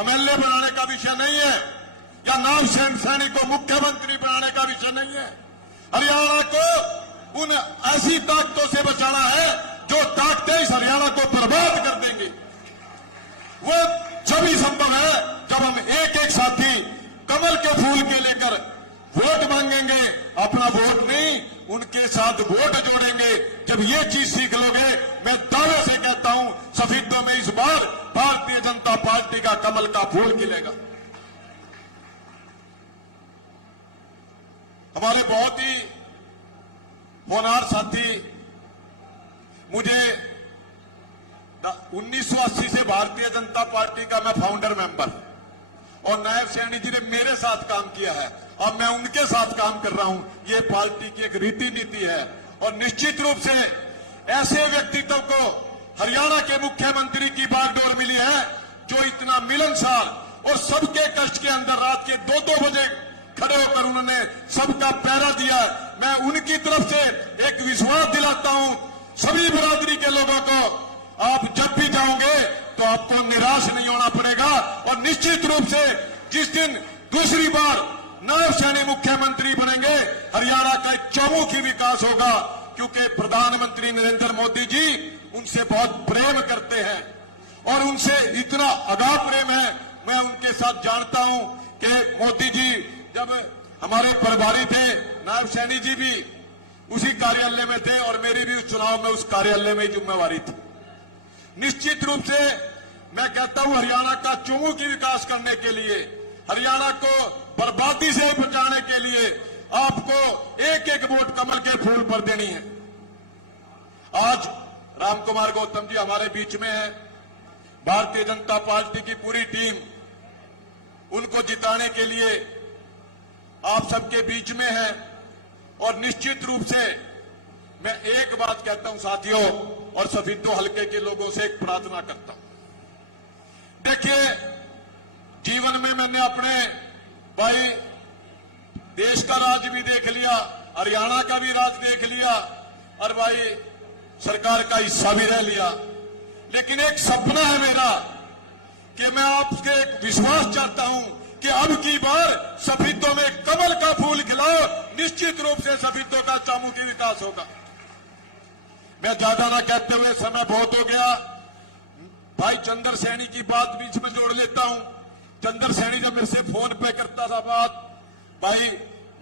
एमएलए बनाने का विषय नहीं है या नाव सैनी को मुख्यमंत्री बनाने का विषय नहीं है। हरियाणा को उन ऐसी ताकतों से बचाना है जो ताकतें इस हरियाणा को बर्बाद कर देंगी। वो जब संभव है जब हम एक एक साथी कमल के फूल के लेकर वोट मांगेंगे, अपना वोट नहीं उनके साथ वोट जोड़ेंगे। जब ये चीज सीख लोगे, मैं दावे से कहता हूं सफेदों में इस बार भारतीय जनता पार्टी का कमल का फूल खिलेगा। हमारे बहुत ही होनहार साथी, मुझे 1980 से भारतीय जनता पार्टी का मैं फाउंडर मेंबर और नायब सैनी जी ने मेरे साथ काम किया है, अब मैं उनके साथ काम कर रहा हूं। ये पार्टी की एक रीति नीति है और निश्चित रूप से ऐसे व्यक्तित्व को हरियाणा के मुख्यमंत्री की बागडोर मिली है जो इतना मिलनसार और सबके कष्ट के अंदर रात के 2-2 बजे खड़े होकर उन्होंने सबका पहरा दिया। मैं उनकी तरफ से एक विश्वास दिलाता हूं सभी बिरादरी के लोगों को, आप जब भी जाओगे तो आपको निराश नहीं होना पड़ेगा और निश्चित रूप से जिस दिन दूसरी बार नायब सैनी मुख्यमंत्री बनेंगे, हरियाणा का चौमुखी विकास होगा, क्योंकि प्रधानमंत्री नरेंद्र मोदी जी उनसे बहुत प्रेम करते हैं और उनसे इतना अगाध प्रेम है। मैं उनके साथ जानता हूं कि मोदी जी जब हमारे प्रभारी थे, नायब सैनी जी भी उसी कार्यालय में थे और मेरी भी उस चुनाव में उस कार्यालय में जिम्मेवारी थी। निश्चित रूप से मैं कहता हूं हरियाणा का चौमुखी विकास करने के लिए, हरियाणा को बर्बादी से बचाने के लिए आपको एक एक वोट कमल के फूल पर देनी है। आज राम कुमार गौतम जी हमारे बीच में है, भारतीय जनता पार्टी की पूरी टीम उनको जिताने के लिए आप सबके बीच में है और निश्चित रूप से मैं एक बात कहता हूं साथियों और सफेदों हल्के के लोगों से एक प्रार्थना करता हूं। देखिए, जीवन में मैंने अपने भाई देश का राज भी देख लिया, हरियाणा का भी राज देख लिया और भाई सरकार का हिस्सा भी रह लिया, लेकिन एक सपना है मेरा कि मैं आपसे एक विश्वास चाहता हूं कि अब की बार सफेदों में कमल का फूल खिलाओ, निश्चित रूप से सफेदों का चौमुखी विकास होगा। मैं ज्यादा ना कहते हुए, समय बहुत हो गया, भाई चंद्र सैनी की बात बीच में जोड़ लेता हूं। चंद्र सैनी जब मेरे से फोन पे करता था बात, भाई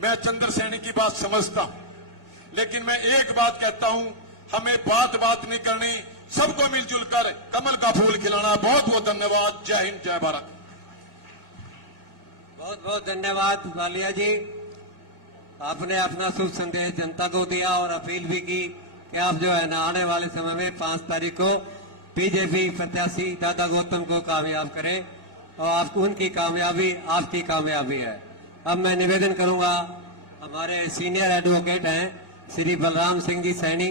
मैं चंद्र सैनी की बात समझता हूं, लेकिन मैं एक बात कहता हूं, हमें बात नहीं करनी, सबको मिलजुल कर कमल का फूल खिलाना। बहुत बहुत धन्यवाद। जय हिंद, जय भारत। बहुत बहुत धन्यवाद वालिया जी, आपने अपना शुभ संदेश जनता को दिया और अपील भी की कि आप जो है ना आने वाले समय में 5 तारीख को बीजेपी प्रत्याशी दादा गौतम को कामयाब करें और आपको उनकी कामयाबी आपकी कामयाबी है। अब मैं निवेदन करूंगा, हमारे सीनियर एडवोकेट हैं श्री बलराम सिंह जी सैनी,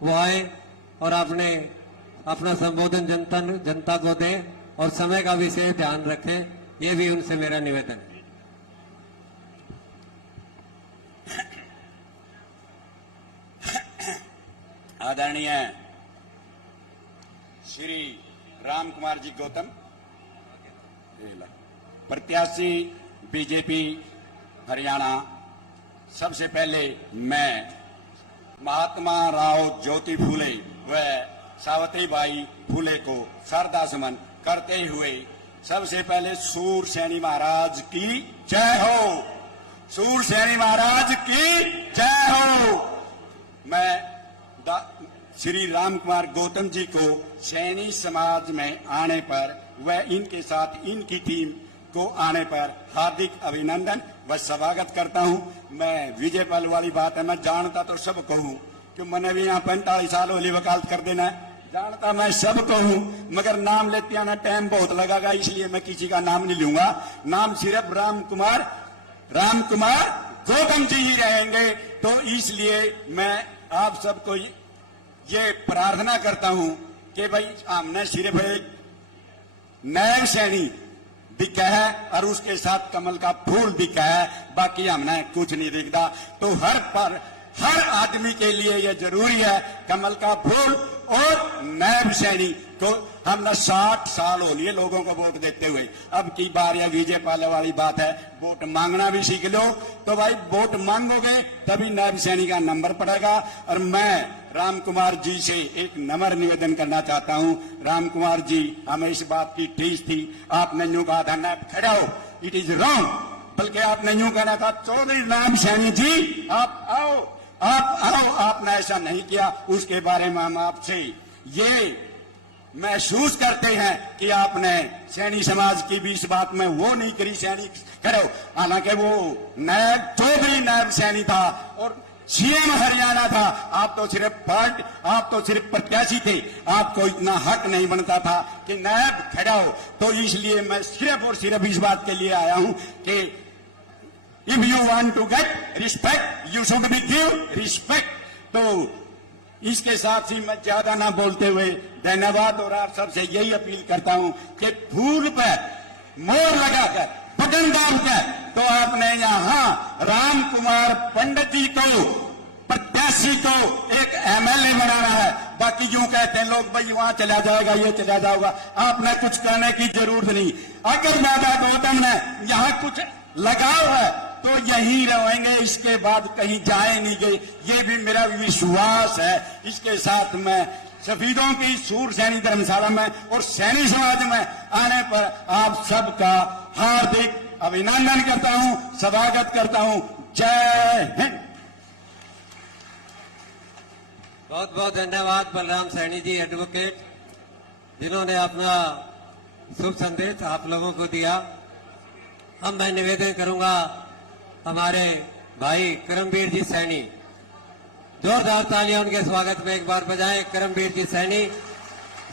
वो आए और आपने अपना संबोधन जनता को दें और समय का विशेष ध्यान रखें, ये भी उनसे मेरा निवेदन है। आदरणीय श्री राम कुमार जी गौतम, प्रत्याशी बीजेपी हरियाणा, सबसे पहले मैं महात्मा राव ज्योति फूले व सावित्रीबाई फूले को श्रद्धा सुमन करते हुए सबसे पहले सूर सैनी महाराज की जय हो, सूर सैनी महाराज की जय हो। मैं श्री राम कुमार गौतम जी को सैनी समाज में आने पर व इनके साथ इनकी टीम को आने पर हार्दिक अभिनंदन व स्वागत करता हूं। मैं विजय पाल वाली बात है, मैं जानता तो सब कहूं कि मैंने भी यहाँ 45 साल होली वकालत कर देना है, जानता मैं सब कहूं, मगर नाम लेते आना टाइम बहुत लगेगा, इसलिए मैं किसी का नाम नहीं लूंगा। नाम सिर्फ राम कुमार गौतम जी ही रहेंगे। तो इसलिए मैं आप सबको ये प्रार्थना करता हूं कि भाई हमने सिर्फ एक नयन सैनी दिखा है और उसके साथ कमल का फूल दिखा है, बाकी हमने कुछ नहीं दिखता। तो हर आदमी के लिए यह जरूरी है कमल का फूल और नैब सैनी को। हमने 60 साल हो लिए लोगों को वोट देते हुए, अब की बार यह विजय पाले वाली बात है, वोट मांगना भी सीख लो। तो भाई वोट मांगोगे तभी नैब सैनी का नंबर पड़ेगा। और मैं राम कुमार जी से एक नम्र निवेदन करना चाहता हूं। राम कुमार जी, हमें इस बात की ठेस थी, आपने यूं कहा था नैब खड़ा हो, इट इज रॉन्ग, बल्कि आपने यूं कहना था चौधरी राम सैनी जी आप आओ, आपने ऐसा नहीं किया। उसके बारे में हम आपसे ये महसूस करते हैं कि आपने सैनी समाज की भी इस बात में वो नहीं करी, सैनी करो, हालांकि वो नैब चौधरी नैब सैनी था और सीएम हरियाणा था। आप तो सिर्फ प्रत्याशी थे, आपको इतना हक नहीं बनता था कि नैब खड़ा हो। तो इसलिए मैं सिर्फ और सिर्फ इस बात के लिए आया हूं कि if you want to get respect you should be give respect. तो इसके साथ ही मैं ज्यादा ना बोलते हुए धन्यवाद, और आप सबसे यही अपील करता हूं कि फूल पर मोर लगाकर बटन दाबकर तो आपने यहां राम कुमार पंडित जी को प्रत्याशी को एक एमएलए बनाना है। बाकी यूं कहते हैं लोग भाई वहां चला जाएगा, ये चला जाएगा, आपने कुछ कहने की जरूरत नहीं। अगर दादा गौतम ने यहां कुछ लगाव है तो यहीं रहेंगे, इसके बाद कहीं जाए नहीं गए, ये भी मेरा विश्वास है। इसके साथ मैं शहीदों की सूर सैनी धर्मशाला में और सैनी समाज में आने पर आप सबका हार्दिक अभिनंदन करता हूं, स्वागत करता हूं। जय हिंद। बहुत बहुत धन्यवाद बलराम सैनी जी एडवोकेट, जिन्होंने अपना शुभ संदेश आप लोगों को दिया। अब मैं निवेदन करूंगा हमारे भाई करमवीर जी सैनी, जोरदार तालियां उनके स्वागत में एक बार बजाएं। करमवीर जी सैनी,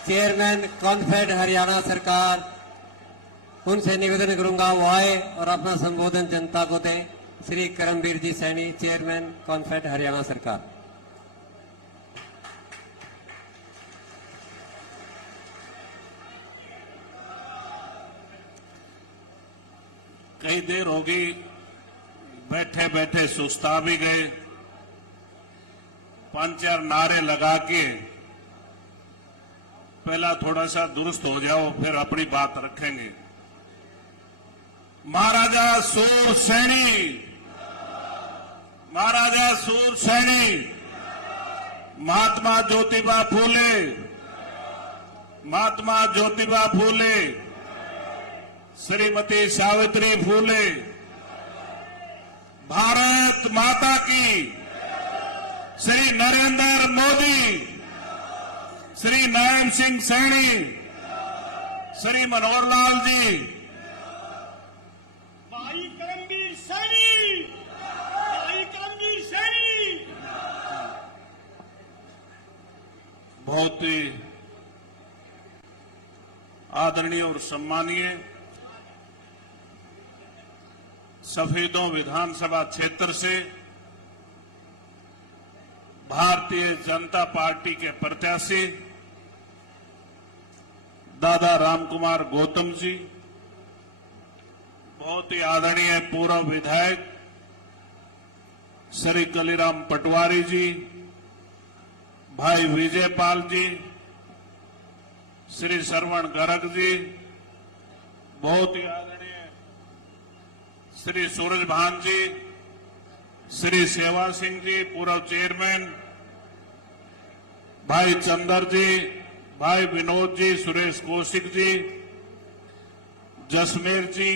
चेयरमैन कॉन्फेड हरियाणा सरकार, उनसे निवेदन करूंगा वो आए और अपना संबोधन जनता को दें। श्री करमवीर जी सैनी, चेयरमैन कॉन्फेड हरियाणा सरकार। कई देर होगी, बैठे बैठे सुस्ता भी गए, 5-4 नारे लगा के पहला थोड़ा सा दुरुस्त हो जाओ, फिर अपनी बात रखेंगे। महाराजा सूर सैनी, महाराजा सूर सैनी, महात्मा ज्योतिबा फूले, महात्मा ज्योतिबा फूले, श्रीमती सावित्री फूले, भारत माता की, श्री नरेंद्र मोदी, श्री नयन सिंह सैनी, श्री मनोहर लाल जी, भाई करमवीर सैनी, भाई करमवीर सैनी। बहुत ही आदरणीय और सम्मानीय सफेदों विधानसभा क्षेत्र से भारतीय जनता पार्टी के प्रत्याशी दादा रामकुमार गौतम जी, बहुत ही आदरणीय पूर्व विधायक श्री कलीराम पटवारी जी, भाई विजय पाल जी, श्री श्रवण गर्ग जी, बहुत ही आदरणीय श्री सूरज भान जी, श्री सेवा सिंह जी पूर्व चेयरमैन, भाई चंदर जी, भाई विनोद जी, सुरेश कौशिक जी, जसमेर जी,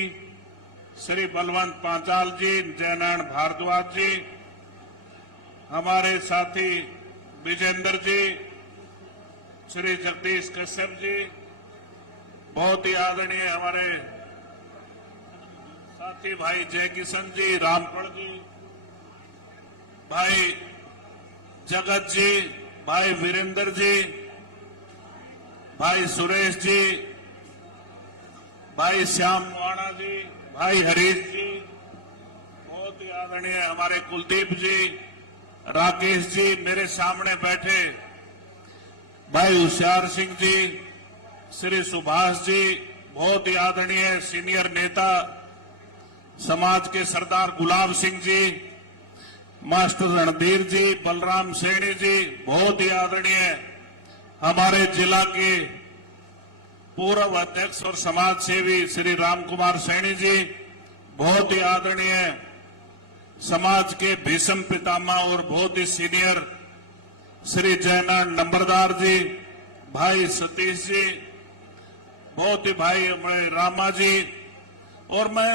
श्री बलवंत पांचाल जी, जयनारायण भारद्वाज जी, हमारे साथी विजेंद्र जी, श्री जगदीश कश्यप जी, बहुत ही आदरणीय हमारे साथी भाई जय किशन जी, रामपुर जी, भाई जगत जी, भाई वीरेंद्र जी, भाई सुरेश जी, भाई श्याम वाणा जी, भाई हरीश जी, बहुत ही आदरणीय हमारे कुलदीप जी, राकेश जी, मेरे सामने बैठे भाई होशियार सिंह जी, श्री सुभाष जी, बहुत ही आदरणीय सीनियर नेता समाज के सरदार गुलाब सिंह जी, मास्टर रणधीर जी, बलराम सैनी जी, बहुत ही आदरणीय हमारे जिला के पूर्व अध्यक्ष और समाज सेवी श्री राम कुमार सैनी जी, बहुत ही आदरणीय समाज के भीषम पितामह और बहुत ही सीनियर श्री जयनारायण नंबरदार जी, भाई सतीश जी, बहुत ही भाई हमारे रामा जी, और मैं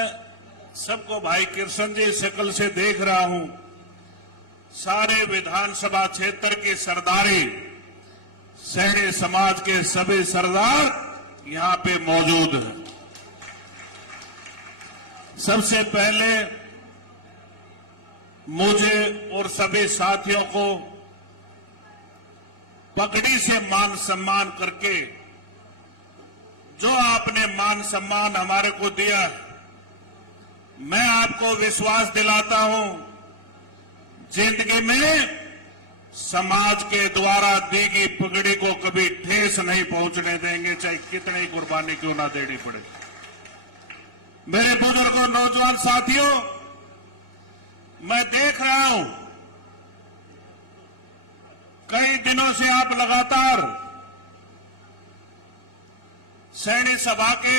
सबको भाई कृष्ण जी शकल से देख रहा हूं। सारे विधानसभा क्षेत्र की सरदारी सैनी समाज के सभी सरदार यहां पे मौजूद हैं। सबसे पहले मुझे और सभी साथियों को पगड़ी से मान सम्मान करके जो आपने मान सम्मान हमारे को दिया, मैं आपको विश्वास दिलाता हूं, जिंदगी में समाज के द्वारा दी गई पगड़ी को कभी ठेस नहीं पहुंचने देंगे, चाहे कितनी कुर्बानी क्यों ना देनी पड़े। मेरे बुजुर्गों, नौजवान साथियों, मैं देख रहा हूं कई दिनों से आप लगातार सैनी सभा के,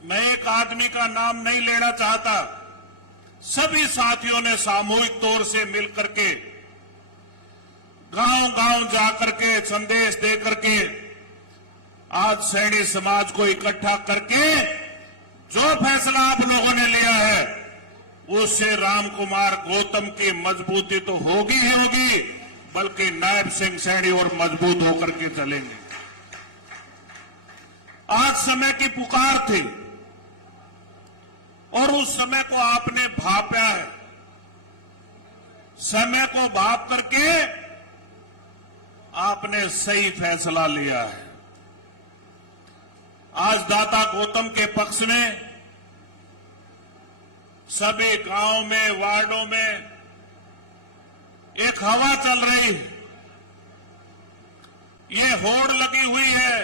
मैं एक आदमी का नाम नहीं लेना चाहता, सभी साथियों ने सामूहिक तौर से मिलकर के गांव-गांव जाकर के संदेश देकर के आज सैनी समाज को इकट्ठा करके जो फैसला आप लोगों ने लिया है उससे राम कुमार गौतम की मजबूती तो होगी ही होगी, बल्कि नायब सिंह सैनी और मजबूत होकर के चलेंगे। आज समय की पुकार थी और उस समय को आपने भांपा है। समय को भांप करके आपने सही फैसला लिया है। आज दाता गौतम के पक्ष में सभी गांव में, वार्डों में एक हवा चल रही है। ये होड़ लगी हुई है,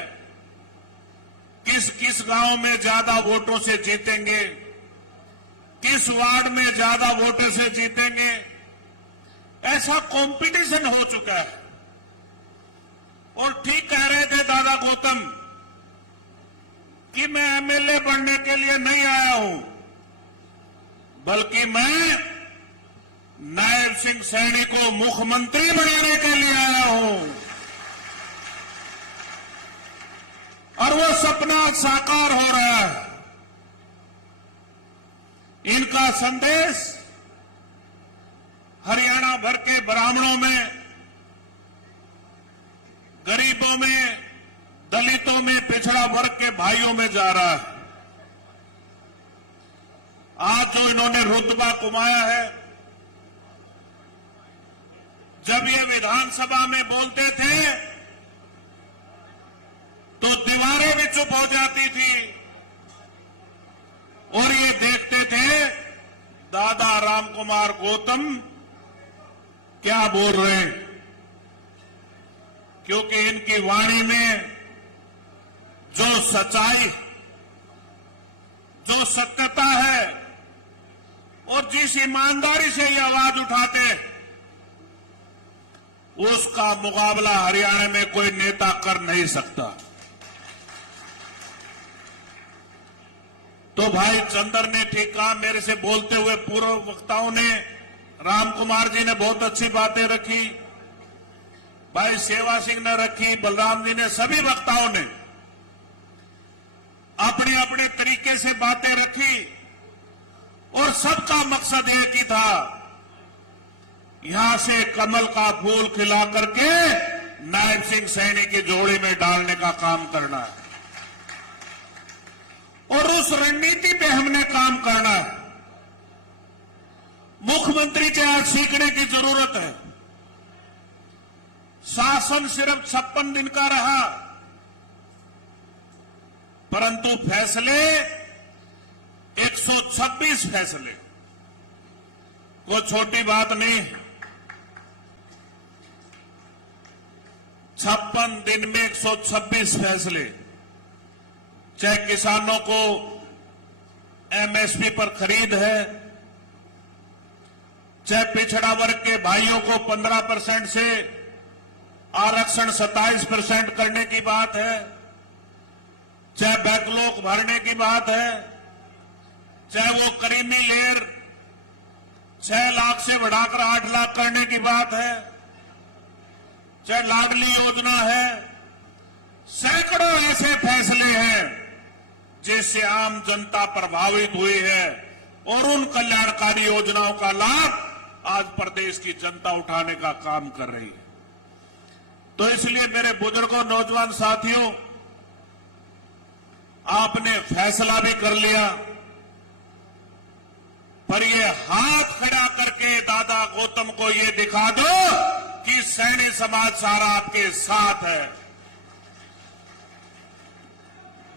किस किस गांव में ज्यादा वोटों से जीतेंगे, किस वार्ड में ज्यादा वोटों से जीतेंगे, ऐसा कंपटीशन हो चुका है। और ठीक कह रहे थे दादा गौतम कि मैं एमएलए बनने के लिए नहीं आया हूं, बल्कि मैं नायब सिंह सैनी को मुख्यमंत्री बनाने के लिए आया हूं। और वो सपना साकार हो रहा है। इनका संदेश हरियाणा भर के ब्राह्मणों में, गरीबों में, दलितों में, पिछड़ा वर्ग के भाइयों में जा रहा है। आज जो इन्होंने रुतबा कमाया है, जब ये विधानसभा में बोलते थे तो दीवारें भी चुप हो जाती थी और ये देखते थे दादा राम कुमार गौतम क्या बोल रहे हैं, क्योंकि इनकी वाणी में जो सच्चाई, जो सत्यता है और जिस ईमानदारी से ये आवाज उठाते, उसका मुकाबला हरियाणा में कोई नेता कर नहीं सकता। तो भाई चंदर ने ठीक कहा, मेरे से बोलते हुए पूर्व वक्ताओं ने, राम कुमार जी ने बहुत अच्छी बातें रखी, भाई सेवा सिंह ने रखी, बलराम जी ने, सभी वक्ताओं ने अपने अपने तरीके से बातें रखी और सबका मकसद एक ही था, यहां से कमल का फूल खिला करके नायब सिंह सैनी की झोली में डालने का काम करना है और उस रणनीति पे हमने काम करना है। मुख्यमंत्री से आज सीखने की जरूरत है। शासन सिर्फ 56 दिन का रहा, परंतु फैसले 126 फैसले, कोई छोटी बात नहीं। 56 दिन में 126 फैसले, चाहे किसानों को एमएसपी पर खरीद है, चाहे पिछड़ा वर्ग के भाइयों को 15% से आरक्षण 27% करने की बात है, चाहे बैकलॉग भरने की बात है, चाहे वो करीमी लेयर 6 लाख से बढ़ाकर 8 लाख करने की बात है, चाहे लाडली योजना है, सैकड़ों ऐसे फैसले हैं जिससे आम जनता प्रभावित हुई है और उन कल्याणकारी योजनाओं का लाभ आज प्रदेश की जनता उठाने का काम कर रही है। तो इसलिए मेरे बुजुर्गों, नौजवान साथियों, आपने फैसला भी कर लिया, पर ये हाथ खड़ा करके दादा गौतम को ये दिखा दो कि सैनी समाज सारा आपके साथ है।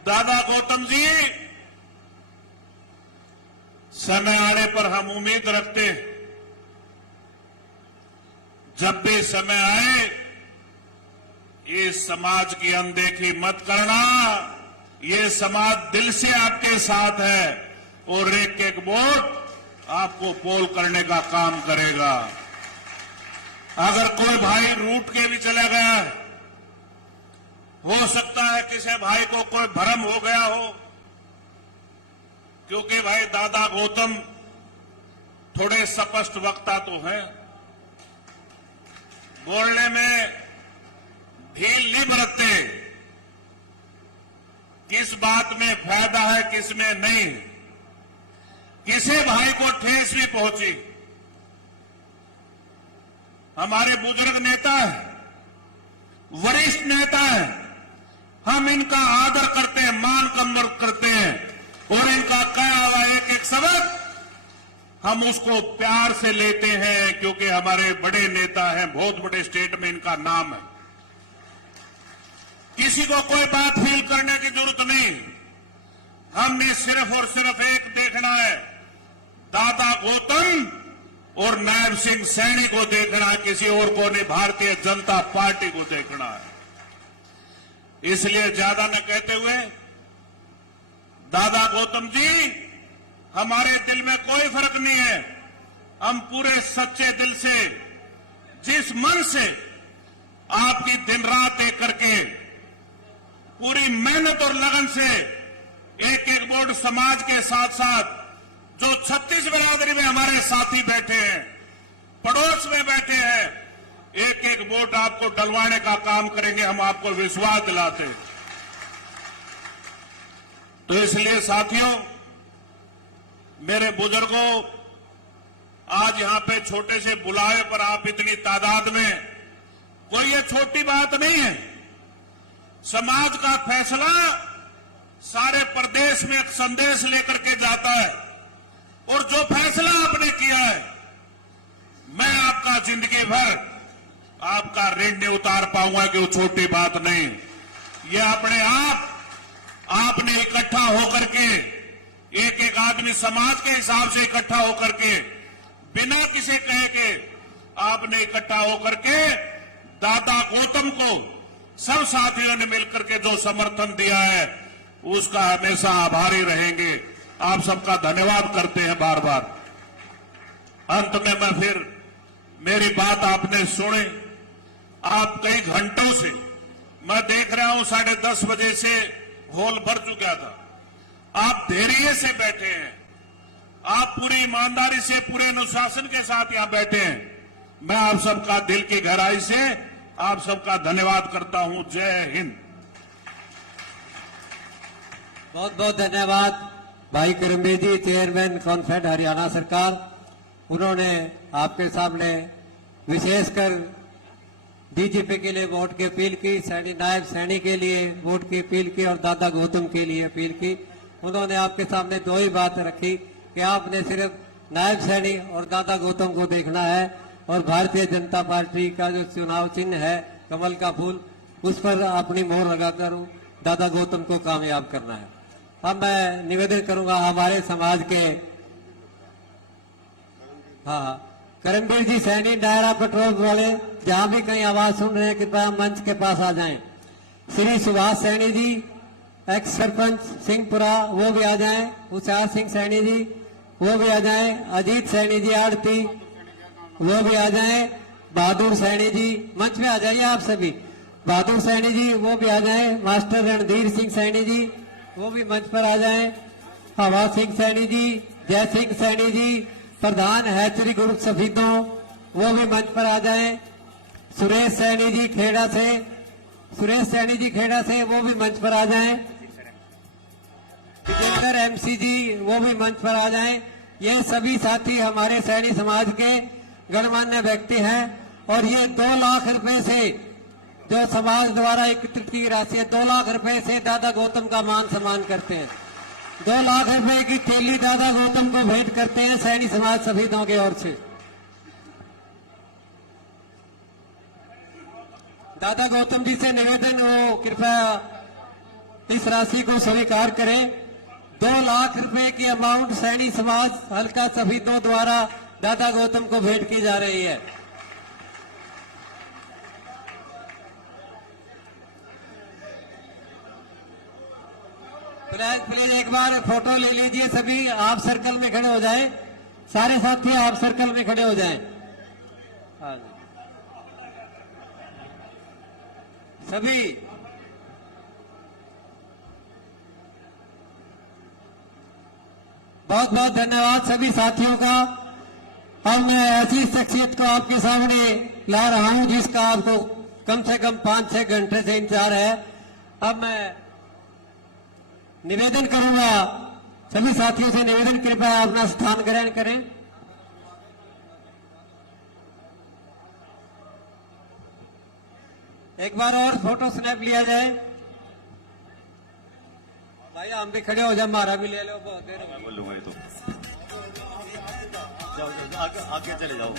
दादा गौतम जी, समय आने पर हम उम्मीद रखते हैं, जब भी समय आए ये समाज की अनदेखी मत करना, ये समाज दिल से आपके साथ है और एक एक वोट आपको पोल करने का काम करेगा। अगर कोई भाई रूठ के भी चला गया है, हो सकता है किसी भाई को कोई भ्रम हो गया हो, क्योंकि भाई दादा गौतम थोड़े स्पष्ट वक्ता तो हैं, बोलने में ढील नहीं बरतते, किस बात में फायदा है किस में नहीं। किसी भाई को ठेस भी पहुंची, हमारे बुजुर्ग नेता है, वरिष्ठ नेता है, हम इनका आदर करते हैं, मान कमर करते हैं और इनका कहा हुआ एक सबक हम उसको प्यार से लेते हैं, क्योंकि हमारे बड़े नेता हैं, बहुत बड़े स्टेट में इनका नाम है। किसी को कोई बात फील करने की जरूरत नहीं, हमने सिर्फ और सिर्फ एक देखना है, दादा गौतम और नायब सिंह सैनी को देखना है, किसी और को नहीं, भारतीय जनता पार्टी को देखना है। इसलिए ज्यादा न कहते हुए, दादा गौतम जी, हमारे दिल में कोई फर्क नहीं है, हम पूरे सच्चे दिल से, जिस मन से आपकी दिन रात एक करके पूरी मेहनत और लगन से एक एक वोट समाज के साथ साथ जो 36 बिरादरी में हमारे साथी बैठे हैं, पड़ोस में बैठे हैं, एक एक वोट आपको डलवाने का काम करेंगे, हम आपको विश्वास दिलाते हैं। तो इसलिए साथियों, मेरे बुजुर्गों, आज यहां पे छोटे से बुलावे पर आप इतनी तादाद में, कोई ये छोटी बात नहीं है। समाज का फैसला सारे प्रदेश में एक संदेश लेकर के जाता है और जो फैसला आपने किया है, मैं आपका जिंदगी भर आपका ऋण नहीं उतार पाऊंगा कि वो छोटी बात नहीं। ये अपने आप आपने इकट्ठा होकर के, एक एक आदमी समाज के हिसाब से इकट्ठा होकर के, बिना किसी कहे के आपने इकट्ठा होकर के दादा गौतम को सब साथियों ने मिलकर के जो समर्थन दिया है, उसका हमेशा आभारी रहेंगे। आप सबका धन्यवाद करते हैं बार बार। अंत में मैं फिर, मेरी बात आपने सुनी, आप कई घंटों से, मैं देख रहा हूं 10:30 बजे से हॉल भर चुका था, आप धैर्य से बैठे हैं, आप पूरी ईमानदारी से, पूरे अनुशासन के साथ यहां बैठे हैं। मैं आप सबका दिल की गहराई से आप सबका धन्यवाद करता हूं। जय हिंद। बहुत बहुत धन्यवाद भाई करमबीर जी, चेयरमैन कॉन्फेड हरियाणा सरकार। उन्होंने आपके सामने विशेषकर बीजेपी के लिए वोट की अपील की, सैनी नायब सैनी के लिए वोट की अपील की और दादा गौतम के लिए अपील की। उन्होंने आपके सामने दो ही बात रखी कि आपने सिर्फ नायब सैनी और दादा गौतम को देखना है और भारतीय जनता पार्टी का जो चुनाव चिन्ह है कमल का फूल, उस पर अपनी मोहर लगाकर दादा गौतम को कामयाब करना है। अब मैं निवेदन करूंगा हमारे समाज के करमबीर जी सैनी डायरा पेट्रोल वाले, जहां भी कहीं आवाज सुन रहे हैं कृपया मंच के पास आ जाएं। श्री सुभाष सैनी जी, एक्स सरपंच सिंहपुरा, वो भी आ जाएं। उचार सिंह सैनी जी, वो भी आ जाएं। अजीत सैनी जी आड़ती, वो भी आ जाएं। बहादुर सैनी जी, मंच पे आ जाइए आप सभी। बहादुर सैनी जी, वो भी आ जाएं। मास्टर रणधीर सिंह सैनी जी, वो भी मंच पर आ जाएं। हवा सिंह सैनी जी, जय सिंह सैनी जी, प्रधान हैचरी ग्रुप सफीदों, वो भी मंच पर आ जाएं। सुरेश सैनी जी खेड़ा से, सुरेश सैनी जी खेड़ा से, वो भी मंच पर आ जाएं। विजेंद्र एमसी जी, वो भी मंच पर आ जाएं। ये सभी साथी हमारे सैनी समाज के गणमान्य व्यक्ति हैं और ये 2 लाख रुपए से जो समाज द्वारा एकत्रित की राशि है, 2 लाख रुपए से दादा गौतम का मान सम्मान करते हैं। 2 लाख रुपए की थैली दादा गौतम को भेंट करते हैं सैनी समाज सफीदों की ओर से। दादा गौतम जी से निवेदन, वो कृपया इस राशि को स्वीकार करें। 2 लाख रुपए की अमाउंट सैनी समाज हल्का सफीदों द्वारा दादा गौतम को भेंट की जा रही है। प्लीज एक बार फोटो ले लीजिए सभी। आप सर्कल में खड़े हो जाएं, सारे साथी आप सर्कल में खड़े हो जाएं। सभी बहुत बहुत धन्यवाद सभी साथियों का। अब मैं ऐसी शख्सियत को आपके सामने ला रहा हूं जिसका आपको कम से कम 5-6 घंटे से इंतजार है। अब मैं निवेदन करूंगा सभी साथियों से, निवेदन कृपया अपना स्थान ग्रहण करें। एक बार और फोटो स्नैप लिया जाए। भाई हम भी खड़े हो जाए, हमारा भी ले लो। बहुत देर बोलूंगा ये तो जाओ आगे आगे चले जाओ।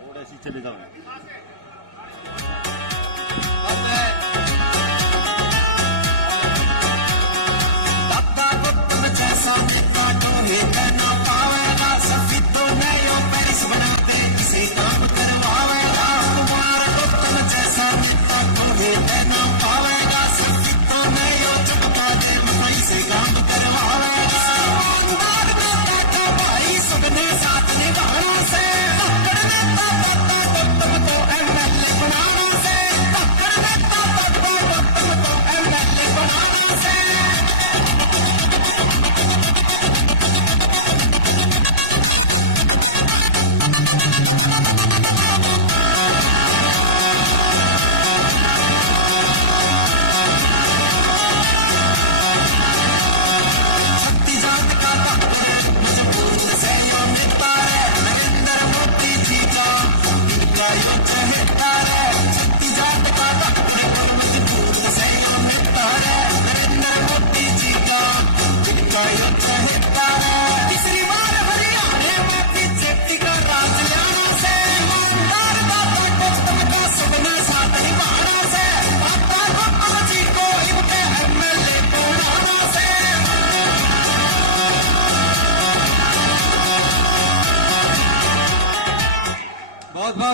और ऐसे चले जाओ।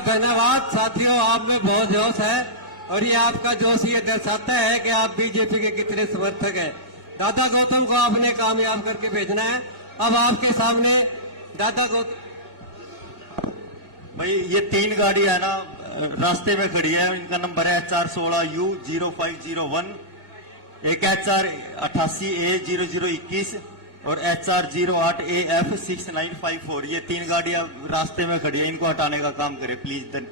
धन्यवाद साथियों, आप में बहुत जोश है और ये आपका जोश ये दर्शाता है कि आप बीजेपी के कितने समर्थक हैं। दादा गौतम को आपने कामयाब करके भेजना है। अब आपके सामने दादा गौतम भाई ये 3 गाड़ी है ना, रास्ते में खड़ी है, इनका नंबर है HR16U0501, एक HR88A0021 और HR08AF6954। ये 3 गाड़ियां रास्ते में खड़ी है, इनको हटाने का काम करें प्लीज।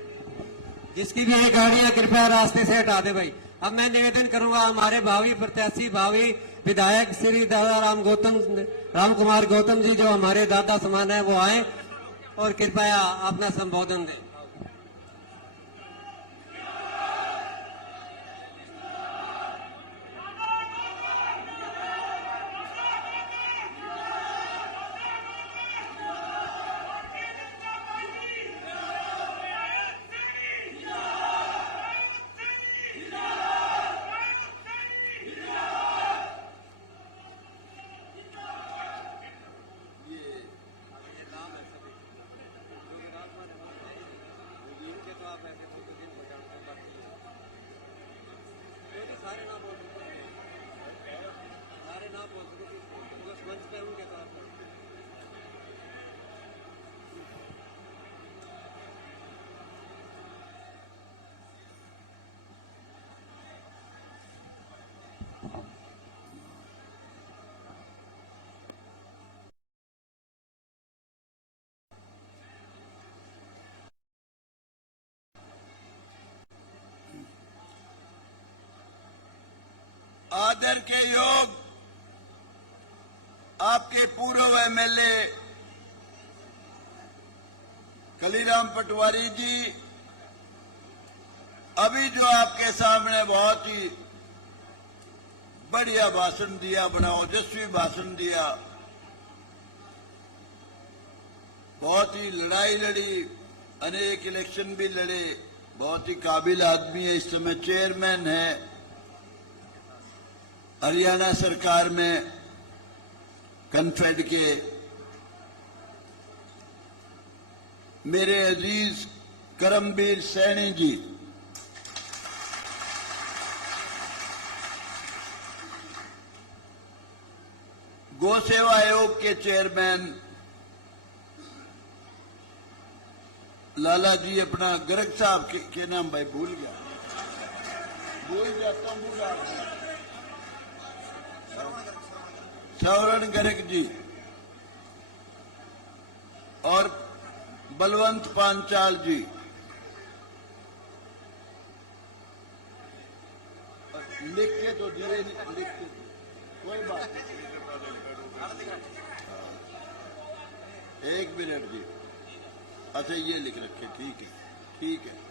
जिसकी भी ये गाड़ियां कृपया रास्ते से हटा दे भाई। अब मैं निवेदन करूंगा हमारे भावी प्रत्याशी, भावी विधायक श्री दादा राम कुमार गौतम जी, जो हमारे दादा समान है, वो आए और कृपया अपना संबोधन दें। आदर के योग आपके पूर्व एमएलए कलीराम पटवारी जी, अभी जो आपके सामने बहुत ही बढ़िया भाषण दिया, बड़ा ओजस्वी भाषण दिया, बहुत ही लड़ाई लड़ी, अनेक इलेक्शन भी लड़े, बहुत ही काबिल आदमी है। इस समय चेयरमैन है हरियाणा सरकार में कन्फेड के। मेरे अजीज करमबीर सैनी जी, गौ सेवा आयोग के चेयरमैन लाला जी, अपना गर्ग साहब के नाम भाई भूल जाता हूं, श्रवण गर्ग जी और बलवंत पांचाल जी, लिख के तो धीरे लिख के, कोई बात नहीं, 1 मिनट जी। अच्छा ये लिख रखे, ठीक है ठीक है।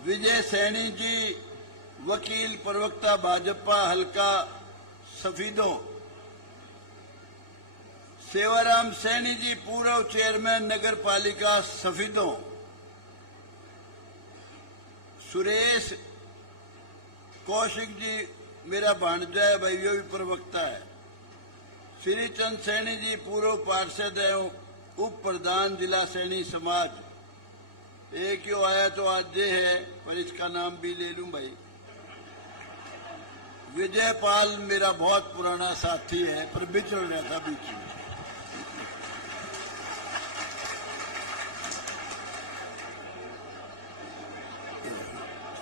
विजय सैनी जी, वकील प्रवक्ता भाजपा हल्का सफीदों। सेवाराम सैनी जी, पूर्व चेयरमैन नगर पालिका सफीदों। सुरेश कौशिक जी मेरा भांजा है भाई, वो भी प्रवक्ता है। श्रीचंद सैनी जी, पूर्व पार्षद एवं उप प्रधान जिला सैनी समाज। एक क्यों आया तो आज ये है, पर इसका नाम भी ले लूं भाई। विजय पाल मेरा बहुत पुराना साथी है, पर बिछड़ रहा था बीच में।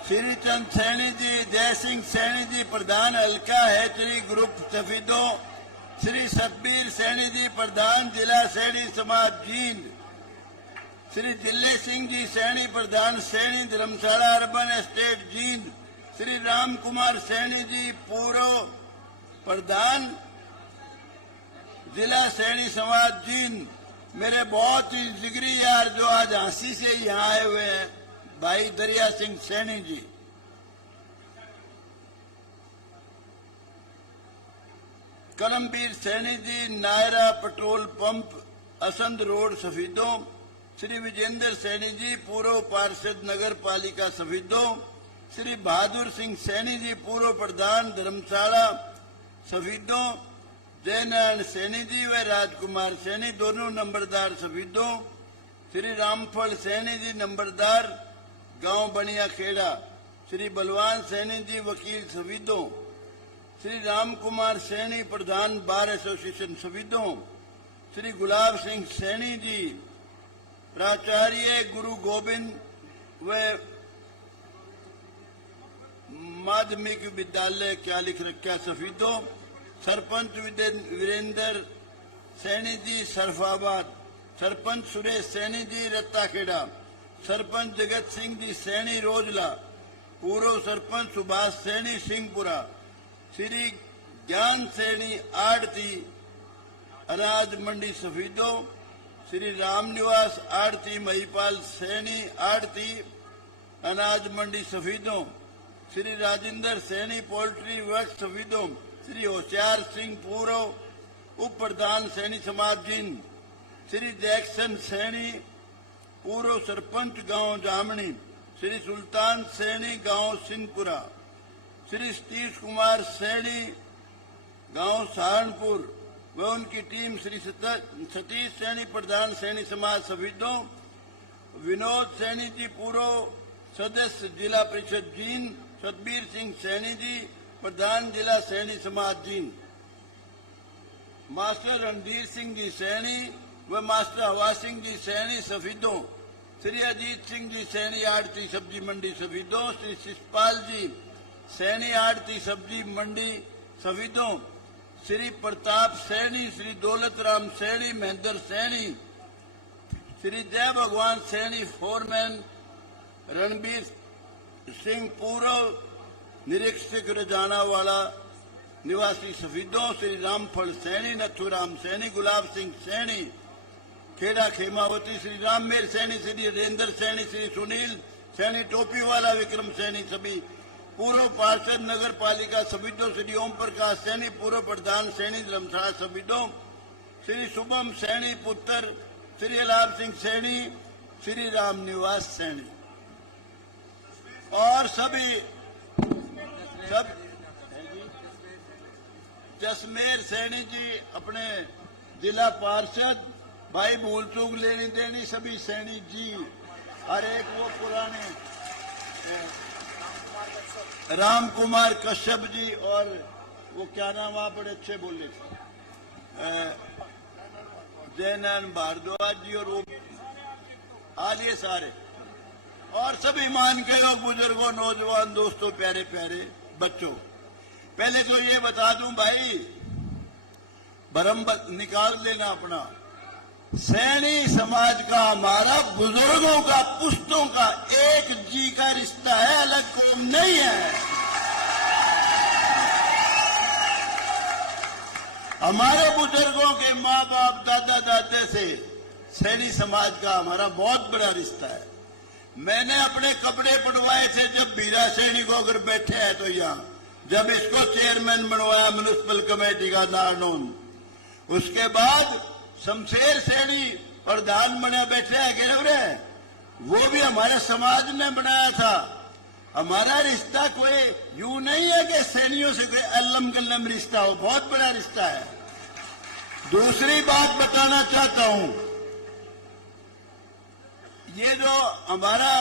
श्रीचंद सैनी जी, जय सिंह सैनी जी, प्रधान हल्का है श्री ग्रुप सफीदों। श्री सतबीर सैनी जी, प्रधान जिला सैनी समाज जींद। श्री जिले सिंह जी सैनी, प्रधान सैनी धर्मशाला अर्बन एस्टेट जींद। श्री राम कुमार सैनी जी, पूर्व प्रधान जिला सैनी समाज जींद। मेरे बहुत ही जिगरी यार जो आज झांसी से यहाँ आए हुए हैं, भाई Dariya Singh Saini ji. Karambir Saini ji, Nayara petrol pump Assandh road Safidon. Shri Vijender Saini ji, पूर्व पार्षद नगर पालिका सफीदों। श्री बहादुर सिंह सैनी जी, पूर्व प्रधान धर्मशाला सफीदों। जयनारायण सैनी जी व राजकुमार सैनी, दोनों नंबरदार सफीदों। श्री रामफल सैनी जी, नंबरदार गांव बनिया खेड़ा। श्री बलवान सैनी जी, वकील सफीदों। श्री राम कुमार सैनी, प्रधान बार एसोसिएशन सफीदों। श्री गुलाब सिंह सैनी जी, प्राचार्य गुरु गोविंद व माध्यमिक विद्यालय क्या लिख रखा सफीदों, सरपंच वीरेंद्र सैनी जी सरफाबाद, सरपंच सुरेश सैनी जी रत्ताखेड़ा, सरपंच जगत सिंह जी सैनी रोजला, पूर्व सरपंच सुभाष सैनी सिंहपुरा, श्री ज्ञान सैनी आड़ती अनाज मंडी सफीदों, श्री रामनिवास आड़ती महिपाल सैनी आड़ती अनाज मंडी सफीदों, श्री राजेंद्र सैनी पोल्ट्री वर्क सफीदों, श्री होशियार सिंह पूर्व उप प्रधान सैनी समाज जींद, श्री जैक्सन सैनी पूर्व सरपंच गांव जामनी, श्री सुल्तान सैनी गांव सिंहपुरा, श्री सतीश कुमार सैनी गांव सहारनपुर व उनकी टीम, श्री सतीश सैनी प्रधान सैनी समाज सफीदों, विनोद सैनी जी पूर्व सदस्य जिला परिषद जींद, सतबीर सिंह सैनी जी प्रधान जिला सैनी समाज जींद, मास्टर रणधीर सिंह जी सैनी व मास्टर हवा सिंह जी सैनी सफीदों, श्री अजीत सिंह जी सैनी आड़ती सब्जी मंडी सफीदों, श्री शिषपाल जी सैनी आड़ती सब्जी मंडी सफीदों, श्री प्रताप सैनी, श्री दौलत राम सैनी, महेंद्र सैनी, श्री जय भगवान सैनी फोरमैन, रणबीर सिंह पूर्व निरीक्षक रजाना वाला निवासी सफीदों, श्री रामफल सैनी, नथुराम सैनी, गुलाब सिंह सैनी खेड़ा खेमावती, श्री राममेर सैनी, श्री हरेंद्र सैनी, श्री सुनील सैनी टोपी वाला, विक्रम सैनी सभी पूर्व पार्षद नगर पालिका सफीदों, श्री ओम प्रकाश सैनी पूर्व प्रधान सैनी धर्मशाला सफीदों, श्री शुभम सैनी पुत्र श्री अलाप सिंह सैनी, श्री रामनिवास सैनी और सभी सब जसमेर सैनी जी अपने जिला पार्षद, भाई भूल चूक लेनी देनी सभी सैनी जी, और एक वो पुराने राम कुमार कश्यप जी और वो क्या नाम आप बड़े अच्छे बोले थे जयनारायण भारद्वाज जी, और वो आलिए सारे और सभी मान के लोग, बुजुर्गों, नौजवान दोस्तों, प्यारे प्यारे बच्चों, पहले तो ये बता दूं भाई, भरम निकाल लेना अपना, सैनी समाज का हमारा बुजुर्गों का पुश्तों का एक जी का रिश्ता है, अलग कौम नहीं है। हमारे बुजुर्गों के माँ बाप दादा दादे से सैनी समाज का हमारा बहुत बड़ा रिश्ता है। मैंने अपने कपड़े बनवाए थे जब बीरा सैनी को अगर बैठे हैं तो यहाँ, जब इसको चेयरमैन बनवाया म्युनिसिपल कमेटी का नारनौन, उसके बाद शमशेर सैनी प्रधान बने बैठे हैं, वो भी हमारे समाज ने बनाया था। हमारा रिश्ता कोई यूं नहीं है कि सैनियों से कोई अल्लम गल्लम रिश्ता हो, बहुत बड़ा रिश्ता है। दूसरी बात बताना चाहता हूं, ये जो हमारा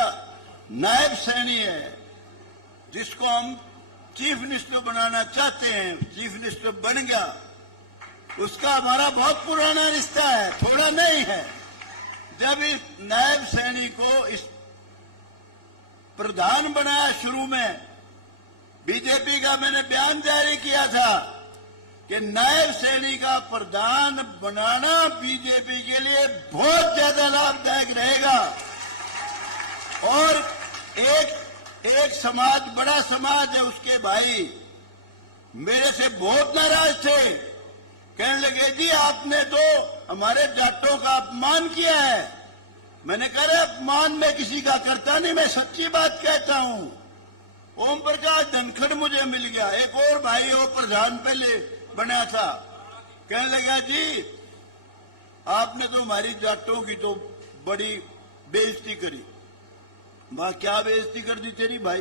नायब सैनी है जिसको हम चीफ मिनिस्टर बनाना चाहते हैं, चीफ मिनिस्टर बन गया, उसका हमारा बहुत पुराना रिश्ता है, थोड़ा नहीं है। जब इस नायब सैनी को इस प्रधान बनाया, शुरू में बीजेपी का मैंने बयान जारी किया था कि नायब सैनी का प्रधान बनाना बीजेपी के लिए बहुत ज्यादा लाभदायक रहेगा। और एक समाज, बड़ा समाज है, उसके भाई मेरे से बहुत नाराज थे, कहने लगे जी आपने तो हमारे जाटों का अपमान किया है। मैंने कहा अपमान में किसी का करता नहीं, मैं सच्ची बात कहता हूं। ओम प्रकाश धनखड़ मुझे मिल गया, एक और भाई वो प्रधान पहले बना था, कहने लगा जी आपने तो हमारी जाटों की तो बड़ी बेइज्जती करी। वहां क्या बेइज्जती कर दी तेरी भाई?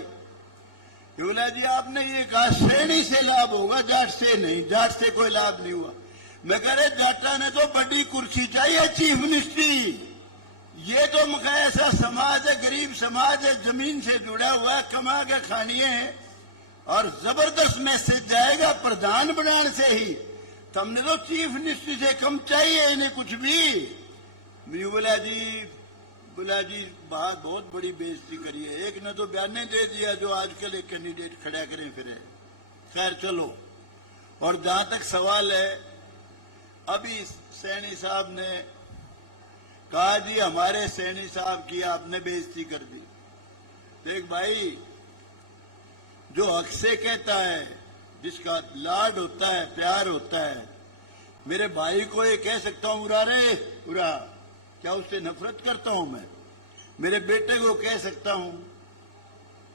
बोला जी आपने ये कहा श्रेणी से लाभ होगा, जाट से नहीं, जाट से कोई लाभ नहीं हुआ। मैं कह रहे जाटा ने तो बड़ी कुर्सी चाहिए, चीफ मिनिस्ट्री। ये तो मका ऐसा समाज है, गरीब समाज है, जमीन से जुड़ा हुआ है, कमा के खानी है, और जबरदस्त मैसेज जाएगा प्रधान बनाने से ही। तुमने तो चीफ मिनिस्टर से कम चाहिए इन्हें कुछ भी। मैं बोला जी बात बहुत बड़ी बेइज्जती करी है। एक ने तो बयान दे दिया जो आजकल एक कैंडिडेट खड़ा करें फिर। खैर चलो, और जहां तक सवाल है, अभी सैनी साहब ने कहा जी हमारे सैनी साहब की आपने बेइज्जती कर दी। देख भाई, जो हक से कहता है, जिसका लाड होता है, प्यार होता है, मेरे भाई को ये कह सकता हूं उड़ा रे उड़ा, क्या उससे नफरत करता हूं मैं? मेरे बेटे को कह सकता हूं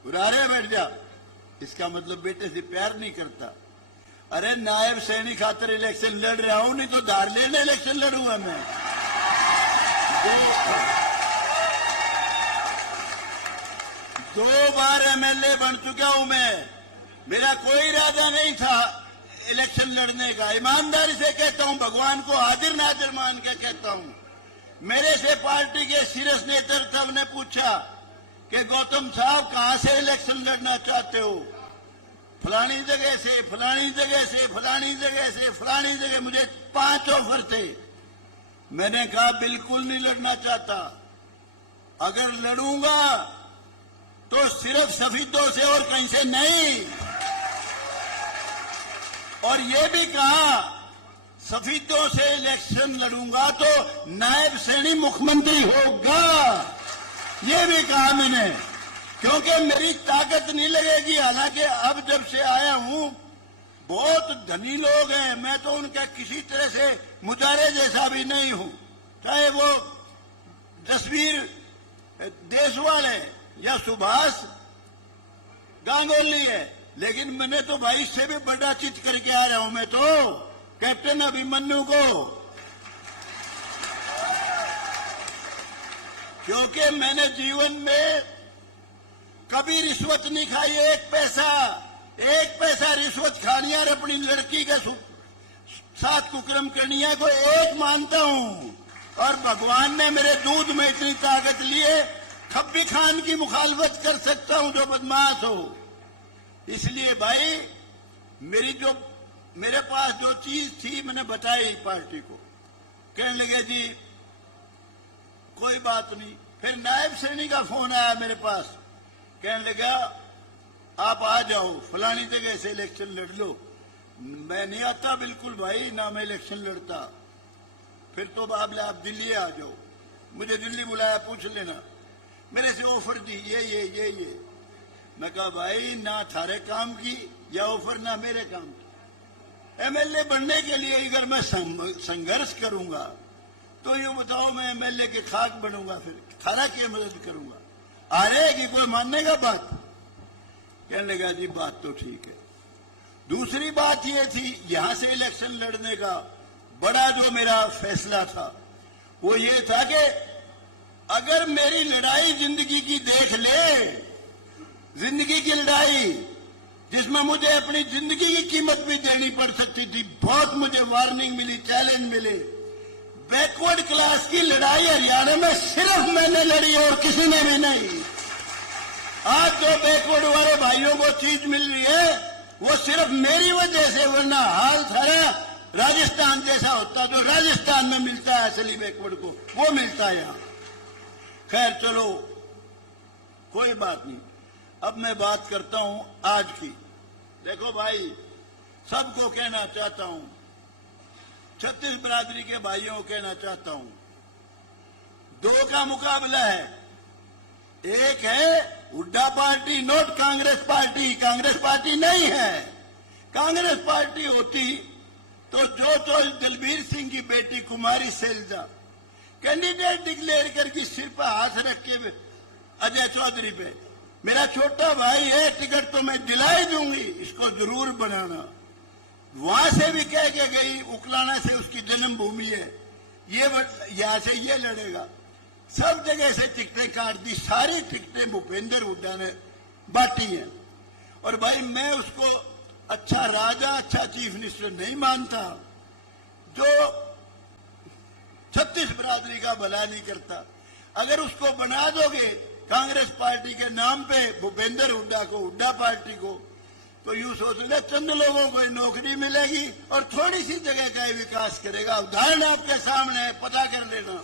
उड़ा रे बैठ जा, इसका मतलब बेटे से प्यार नहीं करता। अरे नायब सैनिक खातर इलेक्शन लड़ रहा हूं, नहीं तो धार लेने इलेक्शन लड़ूंगा मैं। 2 बार एमएलए बन चुका हूं मैं। मेरा कोई इरादा नहीं था इलेक्शन लड़ने का। ईमानदारी से कहता हूं, भगवान को हाजिर नाजिर मान के कहता हूं। मेरे से पार्टी के सीरियस नेतृत्व ने पूछा कि गौतम साहब कहां से इलेक्शन लड़ना चाहते हो? फलानी जगह से, फलानी जगह से, फलानी जगह से, फलानी जगह। मुझे 5 ऑफर थे। मैंने कहा बिल्कुल नहीं लड़ना चाहता। अगर लड़ूंगा तो सिर्फ सफीदों से और कहीं से नहीं। और ये भी कहा सफीदों से इलेक्शन लड़ूंगा तो नायब सैनी मुख्यमंत्री होगा। ये भी कहा मैंने, क्योंकि मेरी ताकत नहीं लगेगी। हालांकि अब जब से आया हूं, बहुत धनी लोग हैं, मैं तो उनका किसी तरह से मुजारे जैसा भी नहीं हूं, चाहे वो जसवीर देशवाल है या सुभाष गांगुली है। लेकिन मैंने तो भाई से भी बड़ा चित करके आया हूं। मैं तो कैप्टन अभिमन्यु को, क्योंकि मैंने जीवन में कभी रिश्वत नहीं खाई। एक पैसा रिश्वत खानी और अपनी लड़की के साथ कुकर्म करनी है को एक मानता हूं। और भगवान ने मेरे दूध में इतनी ताकत लिए, खब्बी खान की मुखालफत कर सकता हूं जो बदमाश हो। इसलिए भाई, मेरे पास जो चीज थी मैंने बताई पार्टी को। कहने लगे जी कोई बात नहीं। फिर नायब सैनी का फोन आया मेरे पास, कहने लगा आप आ जाओ, फलानी जगह से इलेक्शन लड़ लो। मैं नहीं आता बिल्कुल भाई, ना मैं इलेक्शन लड़ता। फिर तो आप दिल्ली आ जाओ। मुझे दिल्ली बुलाया, पूछ लेना। मेरे से ऑफर दी ये। मैं कहा भाई, ना थारे काम की या ऑफर ना मेरे काम की। एमएलए बनने के लिए अगर मैं संघर्ष करूंगा तो ये बताओ मैं एमएलए के खाक बनूंगा, फिर थारा की मदद करूंगा। आ रहेगी कोई मानने का बात? कहने लगा जी बात तो ठीक है। दूसरी बात ये थी, यहां से इलेक्शन लड़ने का बड़ा जो मेरा फैसला था वो ये था कि अगर मेरी लड़ाई जिंदगी की देख ले, जिंदगी की लड़ाई जिसमें मुझे अपनी जिंदगी की कीमत भी देनी पड़ सकती थी, बहुत मुझे वार्निंग मिली, चैलेंज मिले। बैकवर्ड क्लास की लड़ाई हरियाणा में सिर्फ मैंने लड़ी और किसी ने भी नहीं। आज जो बैकवर्ड वाले भाइयों को चीज मिल रही है वो सिर्फ मेरी वजह से, वरना हाल सारा राजस्थान जैसा होता जो राजस्थान में मिलता है असली बैकवर्ड को, वो मिलता है यहां। खैर चलो, कोई बात नहीं। अब मैं बात करता हूं आज की। देखो भाई, सबको कहना चाहता हूं, छत्तीस बिरादरी के भाइयों को कहना चाहता हूं, 2 का मुकाबला है। एक है Hooda party, not Congress party. Congress party नहीं है। कांग्रेस पार्टी होती तो जो दलबीर सिंह की बेटी कुमारी सैलजा कैंडिडेट डिक्लेयर करके सिर पर हाथ रख के अजय चौधरी पे, मेरा छोटा भाई है, टिकट तो मैं दिला ही दूंगी, इसको जरूर बनाना। वहां से भी कह के गई, उकलाना से उसकी जन्मभूमि है, ये यहां से ये लड़ेगा। सब जगह से टिकटें काट दी, सारी टिकटें भूपेंद्र हुड्डा ने बांटी हैं। और भाई मैं उसको अच्छा राजा, अच्छा चीफ मिनिस्टर नहीं मानता जो छत्तीस बिरादरी का भला नहीं करता। अगर उसको बना दोगे कांग्रेस पार्टी के नाम पे, भूपेंद्र हुड्डा को, हुड्डा पार्टी को, तो यूं सोच ले चंद लोगों को ही नौकरी मिलेगी और थोड़ी सी जगह का ही विकास करेगा। उदाहरण आपके सामने है, पता कर लेना।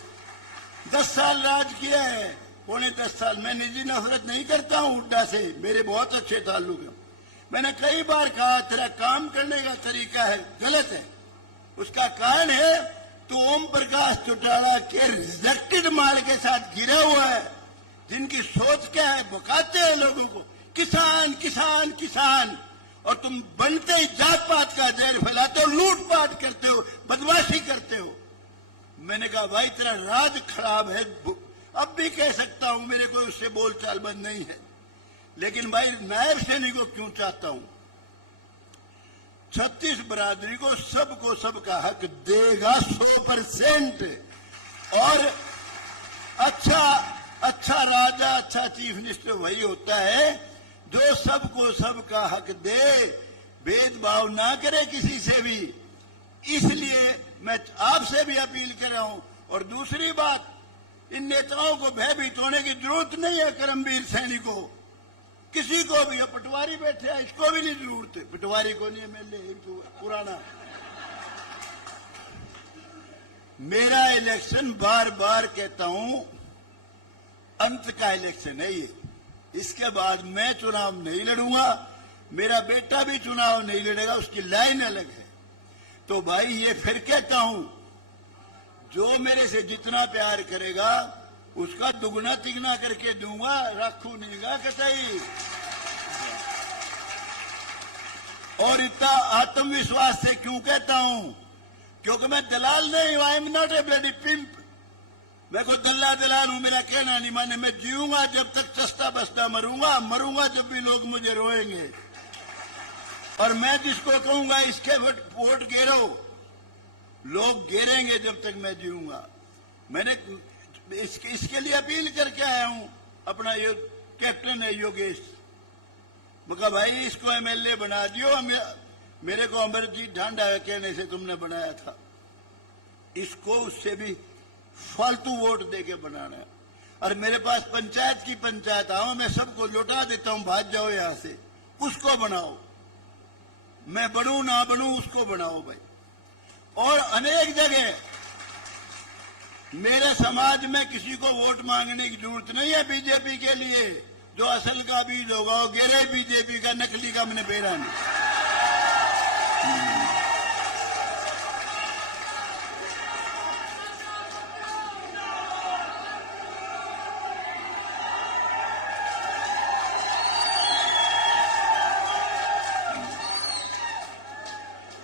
10 साल राज किया है, पौने 10 साल। मैं निजी नफरत नहीं करता हूं हुड्डा से, मेरे बहुत अच्छे ताल्लुक हैं। मैंने कई बार कहा तेरा काम करने का तरीका है गलत है। उसका कारण है तो ओम प्रकाश चौटाला के रिजेक्टेड माल के साथ गिरा हुआ है, जिनकी सोच क्या है, भुकाते हैं लोगों को किसान किसान किसान, और तुम बनते ही जात पात का जहर फैलाते हो, लूटपाट करते हो, बदमाशी करते हो। मैंने कहा भाई तेरा राज खराब है, अब भी कह सकता हूं, मेरे को उससे बोलचाल बंद नहीं है। लेकिन भाई नायब सैनिक को क्यों चाहता हूं? 36 बरादरी को सबको सबका हक देगा 100%। और अच्छा राजा, अच्छा चीफ मिनिस्टर वही होता है जो सबको सबका हक दे, भेदभाव ना करे किसी से भी। इसलिए मैं आपसे भी अपील कर रहा हूं। और दूसरी बात, इन नेताओं को भयभीत होने की जरूरत नहीं है। करमवीर सैनी को, किसी को भी, पटवारी बैठे हैं, इसको भी नहीं जरूरत है। पटवारी को नहीं, एमएलए पुराना। मेरा इलेक्शन बार बार कहता हूं अंत का इलेक्शन है ये। इसके बाद मैं चुनाव नहीं लड़ूंगा, मेरा बेटा भी चुनाव नहीं लड़ेगा, उसकी लाइन अलग है। तो भाई ये फिर कहता हूं, जो मेरे से जितना प्यार करेगा उसका दुगना तिगना करके दूंगा, रखू नहींगा कतई। और इतना आत्मविश्वास से क्यों कहता हूं? क्योंकि मैं दलाल नहीं हूं, I am not a bloody pimp. मैं कोई दलाल हूं, मेरा कहना नहीं माने। मैं जीऊंगा जब तक चस्ता बसता मरूंगा जब भी लोग मुझे रोएंगे। और मैं जिसको कहूंगा इसके वोट गिरो, लोग गिरेंगे जब तक मैं जीऊंगा। मैंने इसके लिए अपील करके आया हूं। अपना कैप्टन है योगेश, मैं कहा भाई इसको एमएलए बना दियो। मेरे को अमरजीत ढांडा कहने से तुमने बनाया था, इसको उससे भी फालतू वोट देके बनाना है। और मेरे पास पंचायत आओ, मैं सबको लौटा देता हूं, भाग जाओ यहां से। उसको बनाओ, मैं बनूं ना बनूं उसको बनाओ भाई। और अनेक जगह मेरे समाज में किसी को वोट मांगने की जरूरत नहीं है बीजेपी के लिए। जो असल का बीज होगा वो गिरे बीजेपी का, नकली का मैंने बेरा नहीं।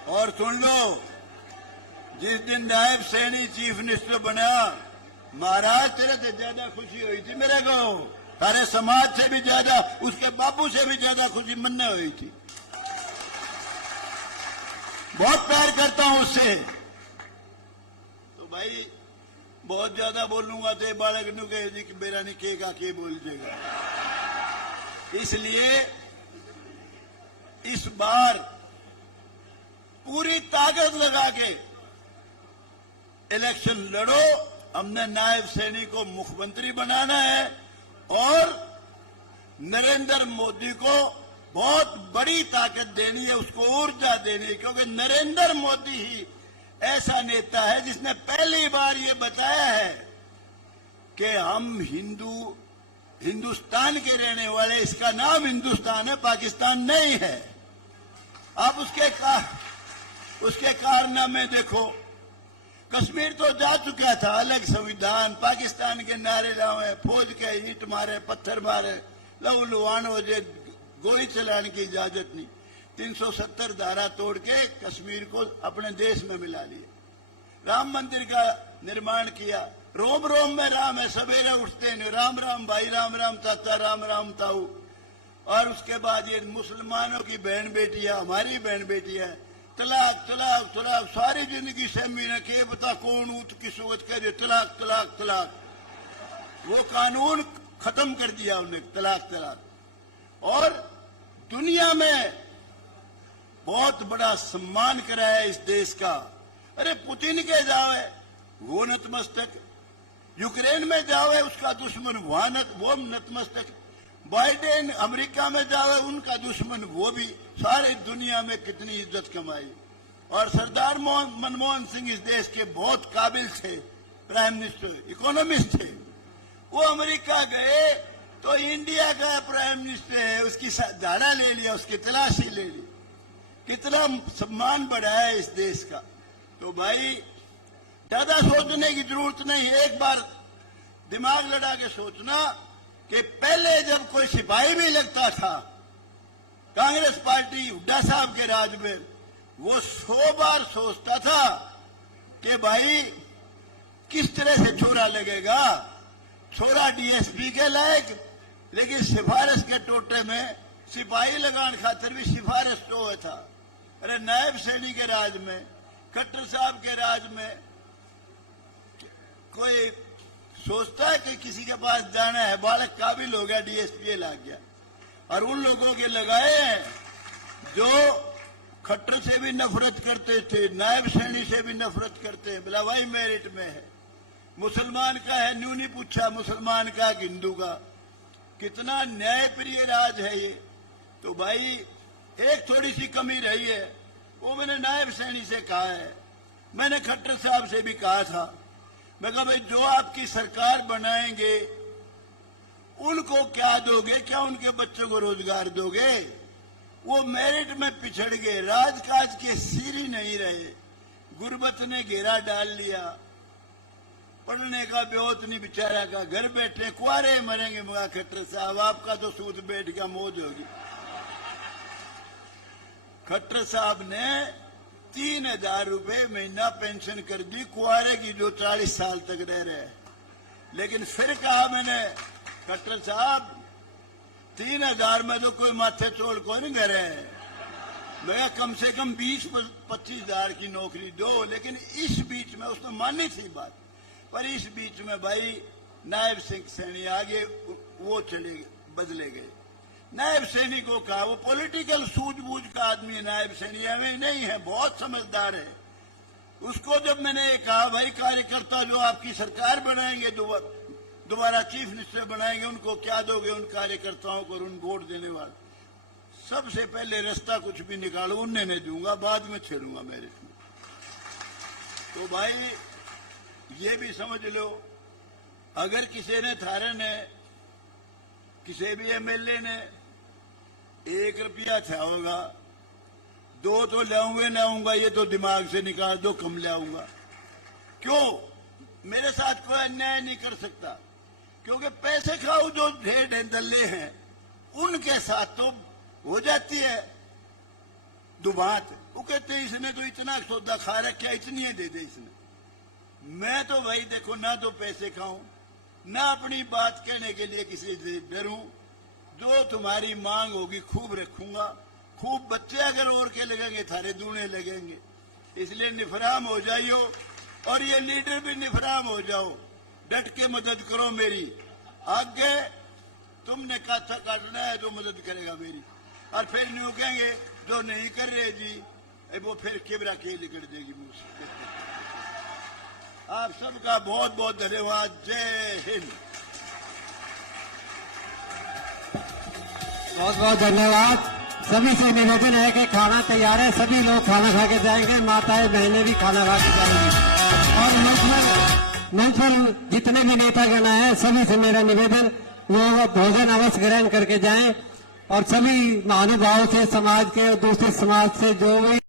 और सुन लो, जिस दिन नायब सैनी चीफ मिनिस्टर बना, महाराज तेरे से ज्यादा खुशी हुई थी मेरे को, सारे समाज से भी ज्यादा, उसके बापू से भी ज्यादा खुशी मन हुई थी। बहुत प्यार करता हूं उससे। तो भाई बहुत ज्यादा बोलूंगा तो बालक नु के मेरा नहीं केगा के बोल जाएगा। इसलिए इस बार पूरी ताकत लगा के इलेक्शन लड़ो। हमने नायब सैनी को मुख्यमंत्री बनाना है और नरेंद्र मोदी को बहुत बड़ी ताकत देनी है, उसको ऊर्जा देनी है। क्योंकि नरेंद्र मोदी ही ऐसा नेता है जिसने पहली बार ये बताया है कि हम हिंदुस्तान के रहने वाले, इसका नाम हिंदुस्तान है, पाकिस्तान नहीं है। आप उसके कारनामे देखो। कश्मीर तो जा चुका था, अलग संविधान, पाकिस्तान के नारे लाए, फौज के ईंट मारे, पत्थर मारे, लहू लुहान हो जाए, गोली चलाने की इजाजत नहीं। 370 धारा तोड़ के कश्मीर को अपने देश में मिला लिया। राम मंदिर का निर्माण किया, रोम रोम में राम है, सवेरे उठते नहीं राम राम भाई, राम राम चाचा, राम राम ताऊ। और उसके बाद ये मुसलमानों की बहन बेटियां, हमारी बहन बेटियां, तलाक तलाक तलाक, सारी जिंदगी सहमी ने के बता कौन ऊट किस वक्त कह दे तलाक तलाक तलाक। वो कानून खत्म कर दिया उन्हें, तलाक तलाक। और दुनिया में बहुत बड़ा सम्मान कराया इस देश का। अरे पुतिन के जावे वो नतमस्तक, यूक्रेन में जावे उसका दुश्मन वो नतमस्तक। बाइडेन अमेरिका में जावे, उनका दुश्मन वो भी, सारी दुनिया में कितनी इज्जत कमाई। और सरदार मनमोहन सिंह इस देश के बहुत काबिल थे, प्राइम मिनिस्टर, इकोनॉमिस्ट थे। वो अमेरिका गए तो इंडिया का प्राइम मिनिस्टर है, उसकी धारा ले लिया, उसकी तलाशी ले ली। कितना सम्मान बढ़ा है इस देश का। तो भाई ज्यादा सोचने की जरूरत नहीं, एक बार दिमाग लड़ा के सोचना कि पहले जब कोई सिपाही भी लगता था कांग्रेस पार्टी हुड्डा साहब के राज में, वो 100 बार सोचता था कि भाई किस तरह से छोरा लगेगा, छोरा डीएसपी के लायक, लेकिन सिफारिश के टोटे में सिपाही लगान खातिर भी सिफारिश तो हुआ था। अरे नायब सैनी के राज में, खट्टर साहब के राज में कोई सोचता है कि किसी के पास जाना है, बालक काबिल हो गया, डीएसपी लग गया। और उन लोगों के लगाए हैं जो खट्टर से भी नफरत करते थे, नायब सैनी से भी नफरत करते हैं, बोला भाई मेरिट में है। मुसलमान का है, न्यू नहीं पूछा मुसलमान का कि हिंदू का। कितना न्यायप्रिय राज है ये। तो भाई एक थोड़ी सी कमी रही है, वो मैंने नायब सैनी से कहा है, मैंने खट्टर साहब से भी कहा था। मैं कहा भाई जो आपकी सरकार बनाएंगे उनको क्या दोगे, क्या उनके बच्चों को रोजगार दोगे? वो मेरिट में पिछड़ गए, राजकाज के सिर ही नहीं रहे, गुर्बत ने घेरा डाल लिया, पढ़ने का ब्योत नहीं बेचारा का, घर बैठे कुआरे मरेंगे। मगा खट्टर साहब आपका तो सूद बैठ का मौज होगी। खट्टर साहब ने 3000 रुपए महीना पेंशन कर दी कुआरे की जो 40 साल तक रह रहे। लेकिन फिर कहा मैंने, खट्टर साहब 3000 में तो कोई माथे चोड़ को नहीं करे हैं, मैं कम से कम 20-25 हजार की नौकरी दो। लेकिन इस बीच में उसने मानी थी बात, पर इस बीच में भाई नायब सिंह सैनी आगे वो चले बदले गए। नायब सैनी को कहा, वो पॉलिटिकल सूझबूझ का आदमी है नायब सैनी, हमें नहीं है, बहुत समझदार है। उसको जब मैंने कहा भाई कार्यकर्ता जो आपकी सरकार बनाएंगे, दोबारा चीफ मिनिस्टर बनाएंगे, उनको क्या दोगे उन कार्यकर्ताओं को, उन वोट देने वाले? सबसे पहले रास्ता कुछ भी निकालो, उन्हें नहीं दूंगा, बाद में छेड़ूंगा मेरे में। तो भाई ये भी समझ लो, अगर किसी ने थारे ने, किसी भी एमएलए ने 1 रुपया था होगा, 2 तो लाऊंगा ना आऊंगा, ये तो दिमाग से निकाल दो, कम लाऊंगा। क्यों? मेरे साथ कोई अन्याय नहीं कर सकता, क्योंकि पैसे खाओ जो ढेर दल्ले हैं उनके साथ तो हो जाती है दुबात। वो कहते हैं इसने तो इतना सौदा खा रखा, इतनी दे दे इसने। मैं तो भाई देखो, ना तो पैसे खाऊं, ना अपनी बात कहने के लिए किसी से डरूं। जो तुम्हारी मांग होगी खूब रखूंगा, खूब बच्चे अगर और के लगेंगे थारे दूने लगेंगे। इसलिए निफराम हो जाइयो, और ये लीडर भी निफराम हो जाओ, डट के मदद करो मेरी। आगे तुमने काथा काटना है जो मदद करेगा मेरी, और फिर न्यू कहेंगे जो नहीं कर रहे जी, वो फिर किबरा के निकल देगी मुंह से। आप सबका बहुत बहुत धन्यवाद। जय हिंद। बहुत बहुत धन्यवाद। सभी से निवेदन है कि खाना तैयार है, सभी लोग खाना खा के जाएंगे, माताएं बहनें भी खाना खा के जाएंगी। और मंच जितने भी नेतागण हैं, सभी से मेरा निवेदन, वो भोजन अवश्य ग्रहण करके जाएं। और सभी महानुभावों से, समाज के और दूसरे समाज से जो भी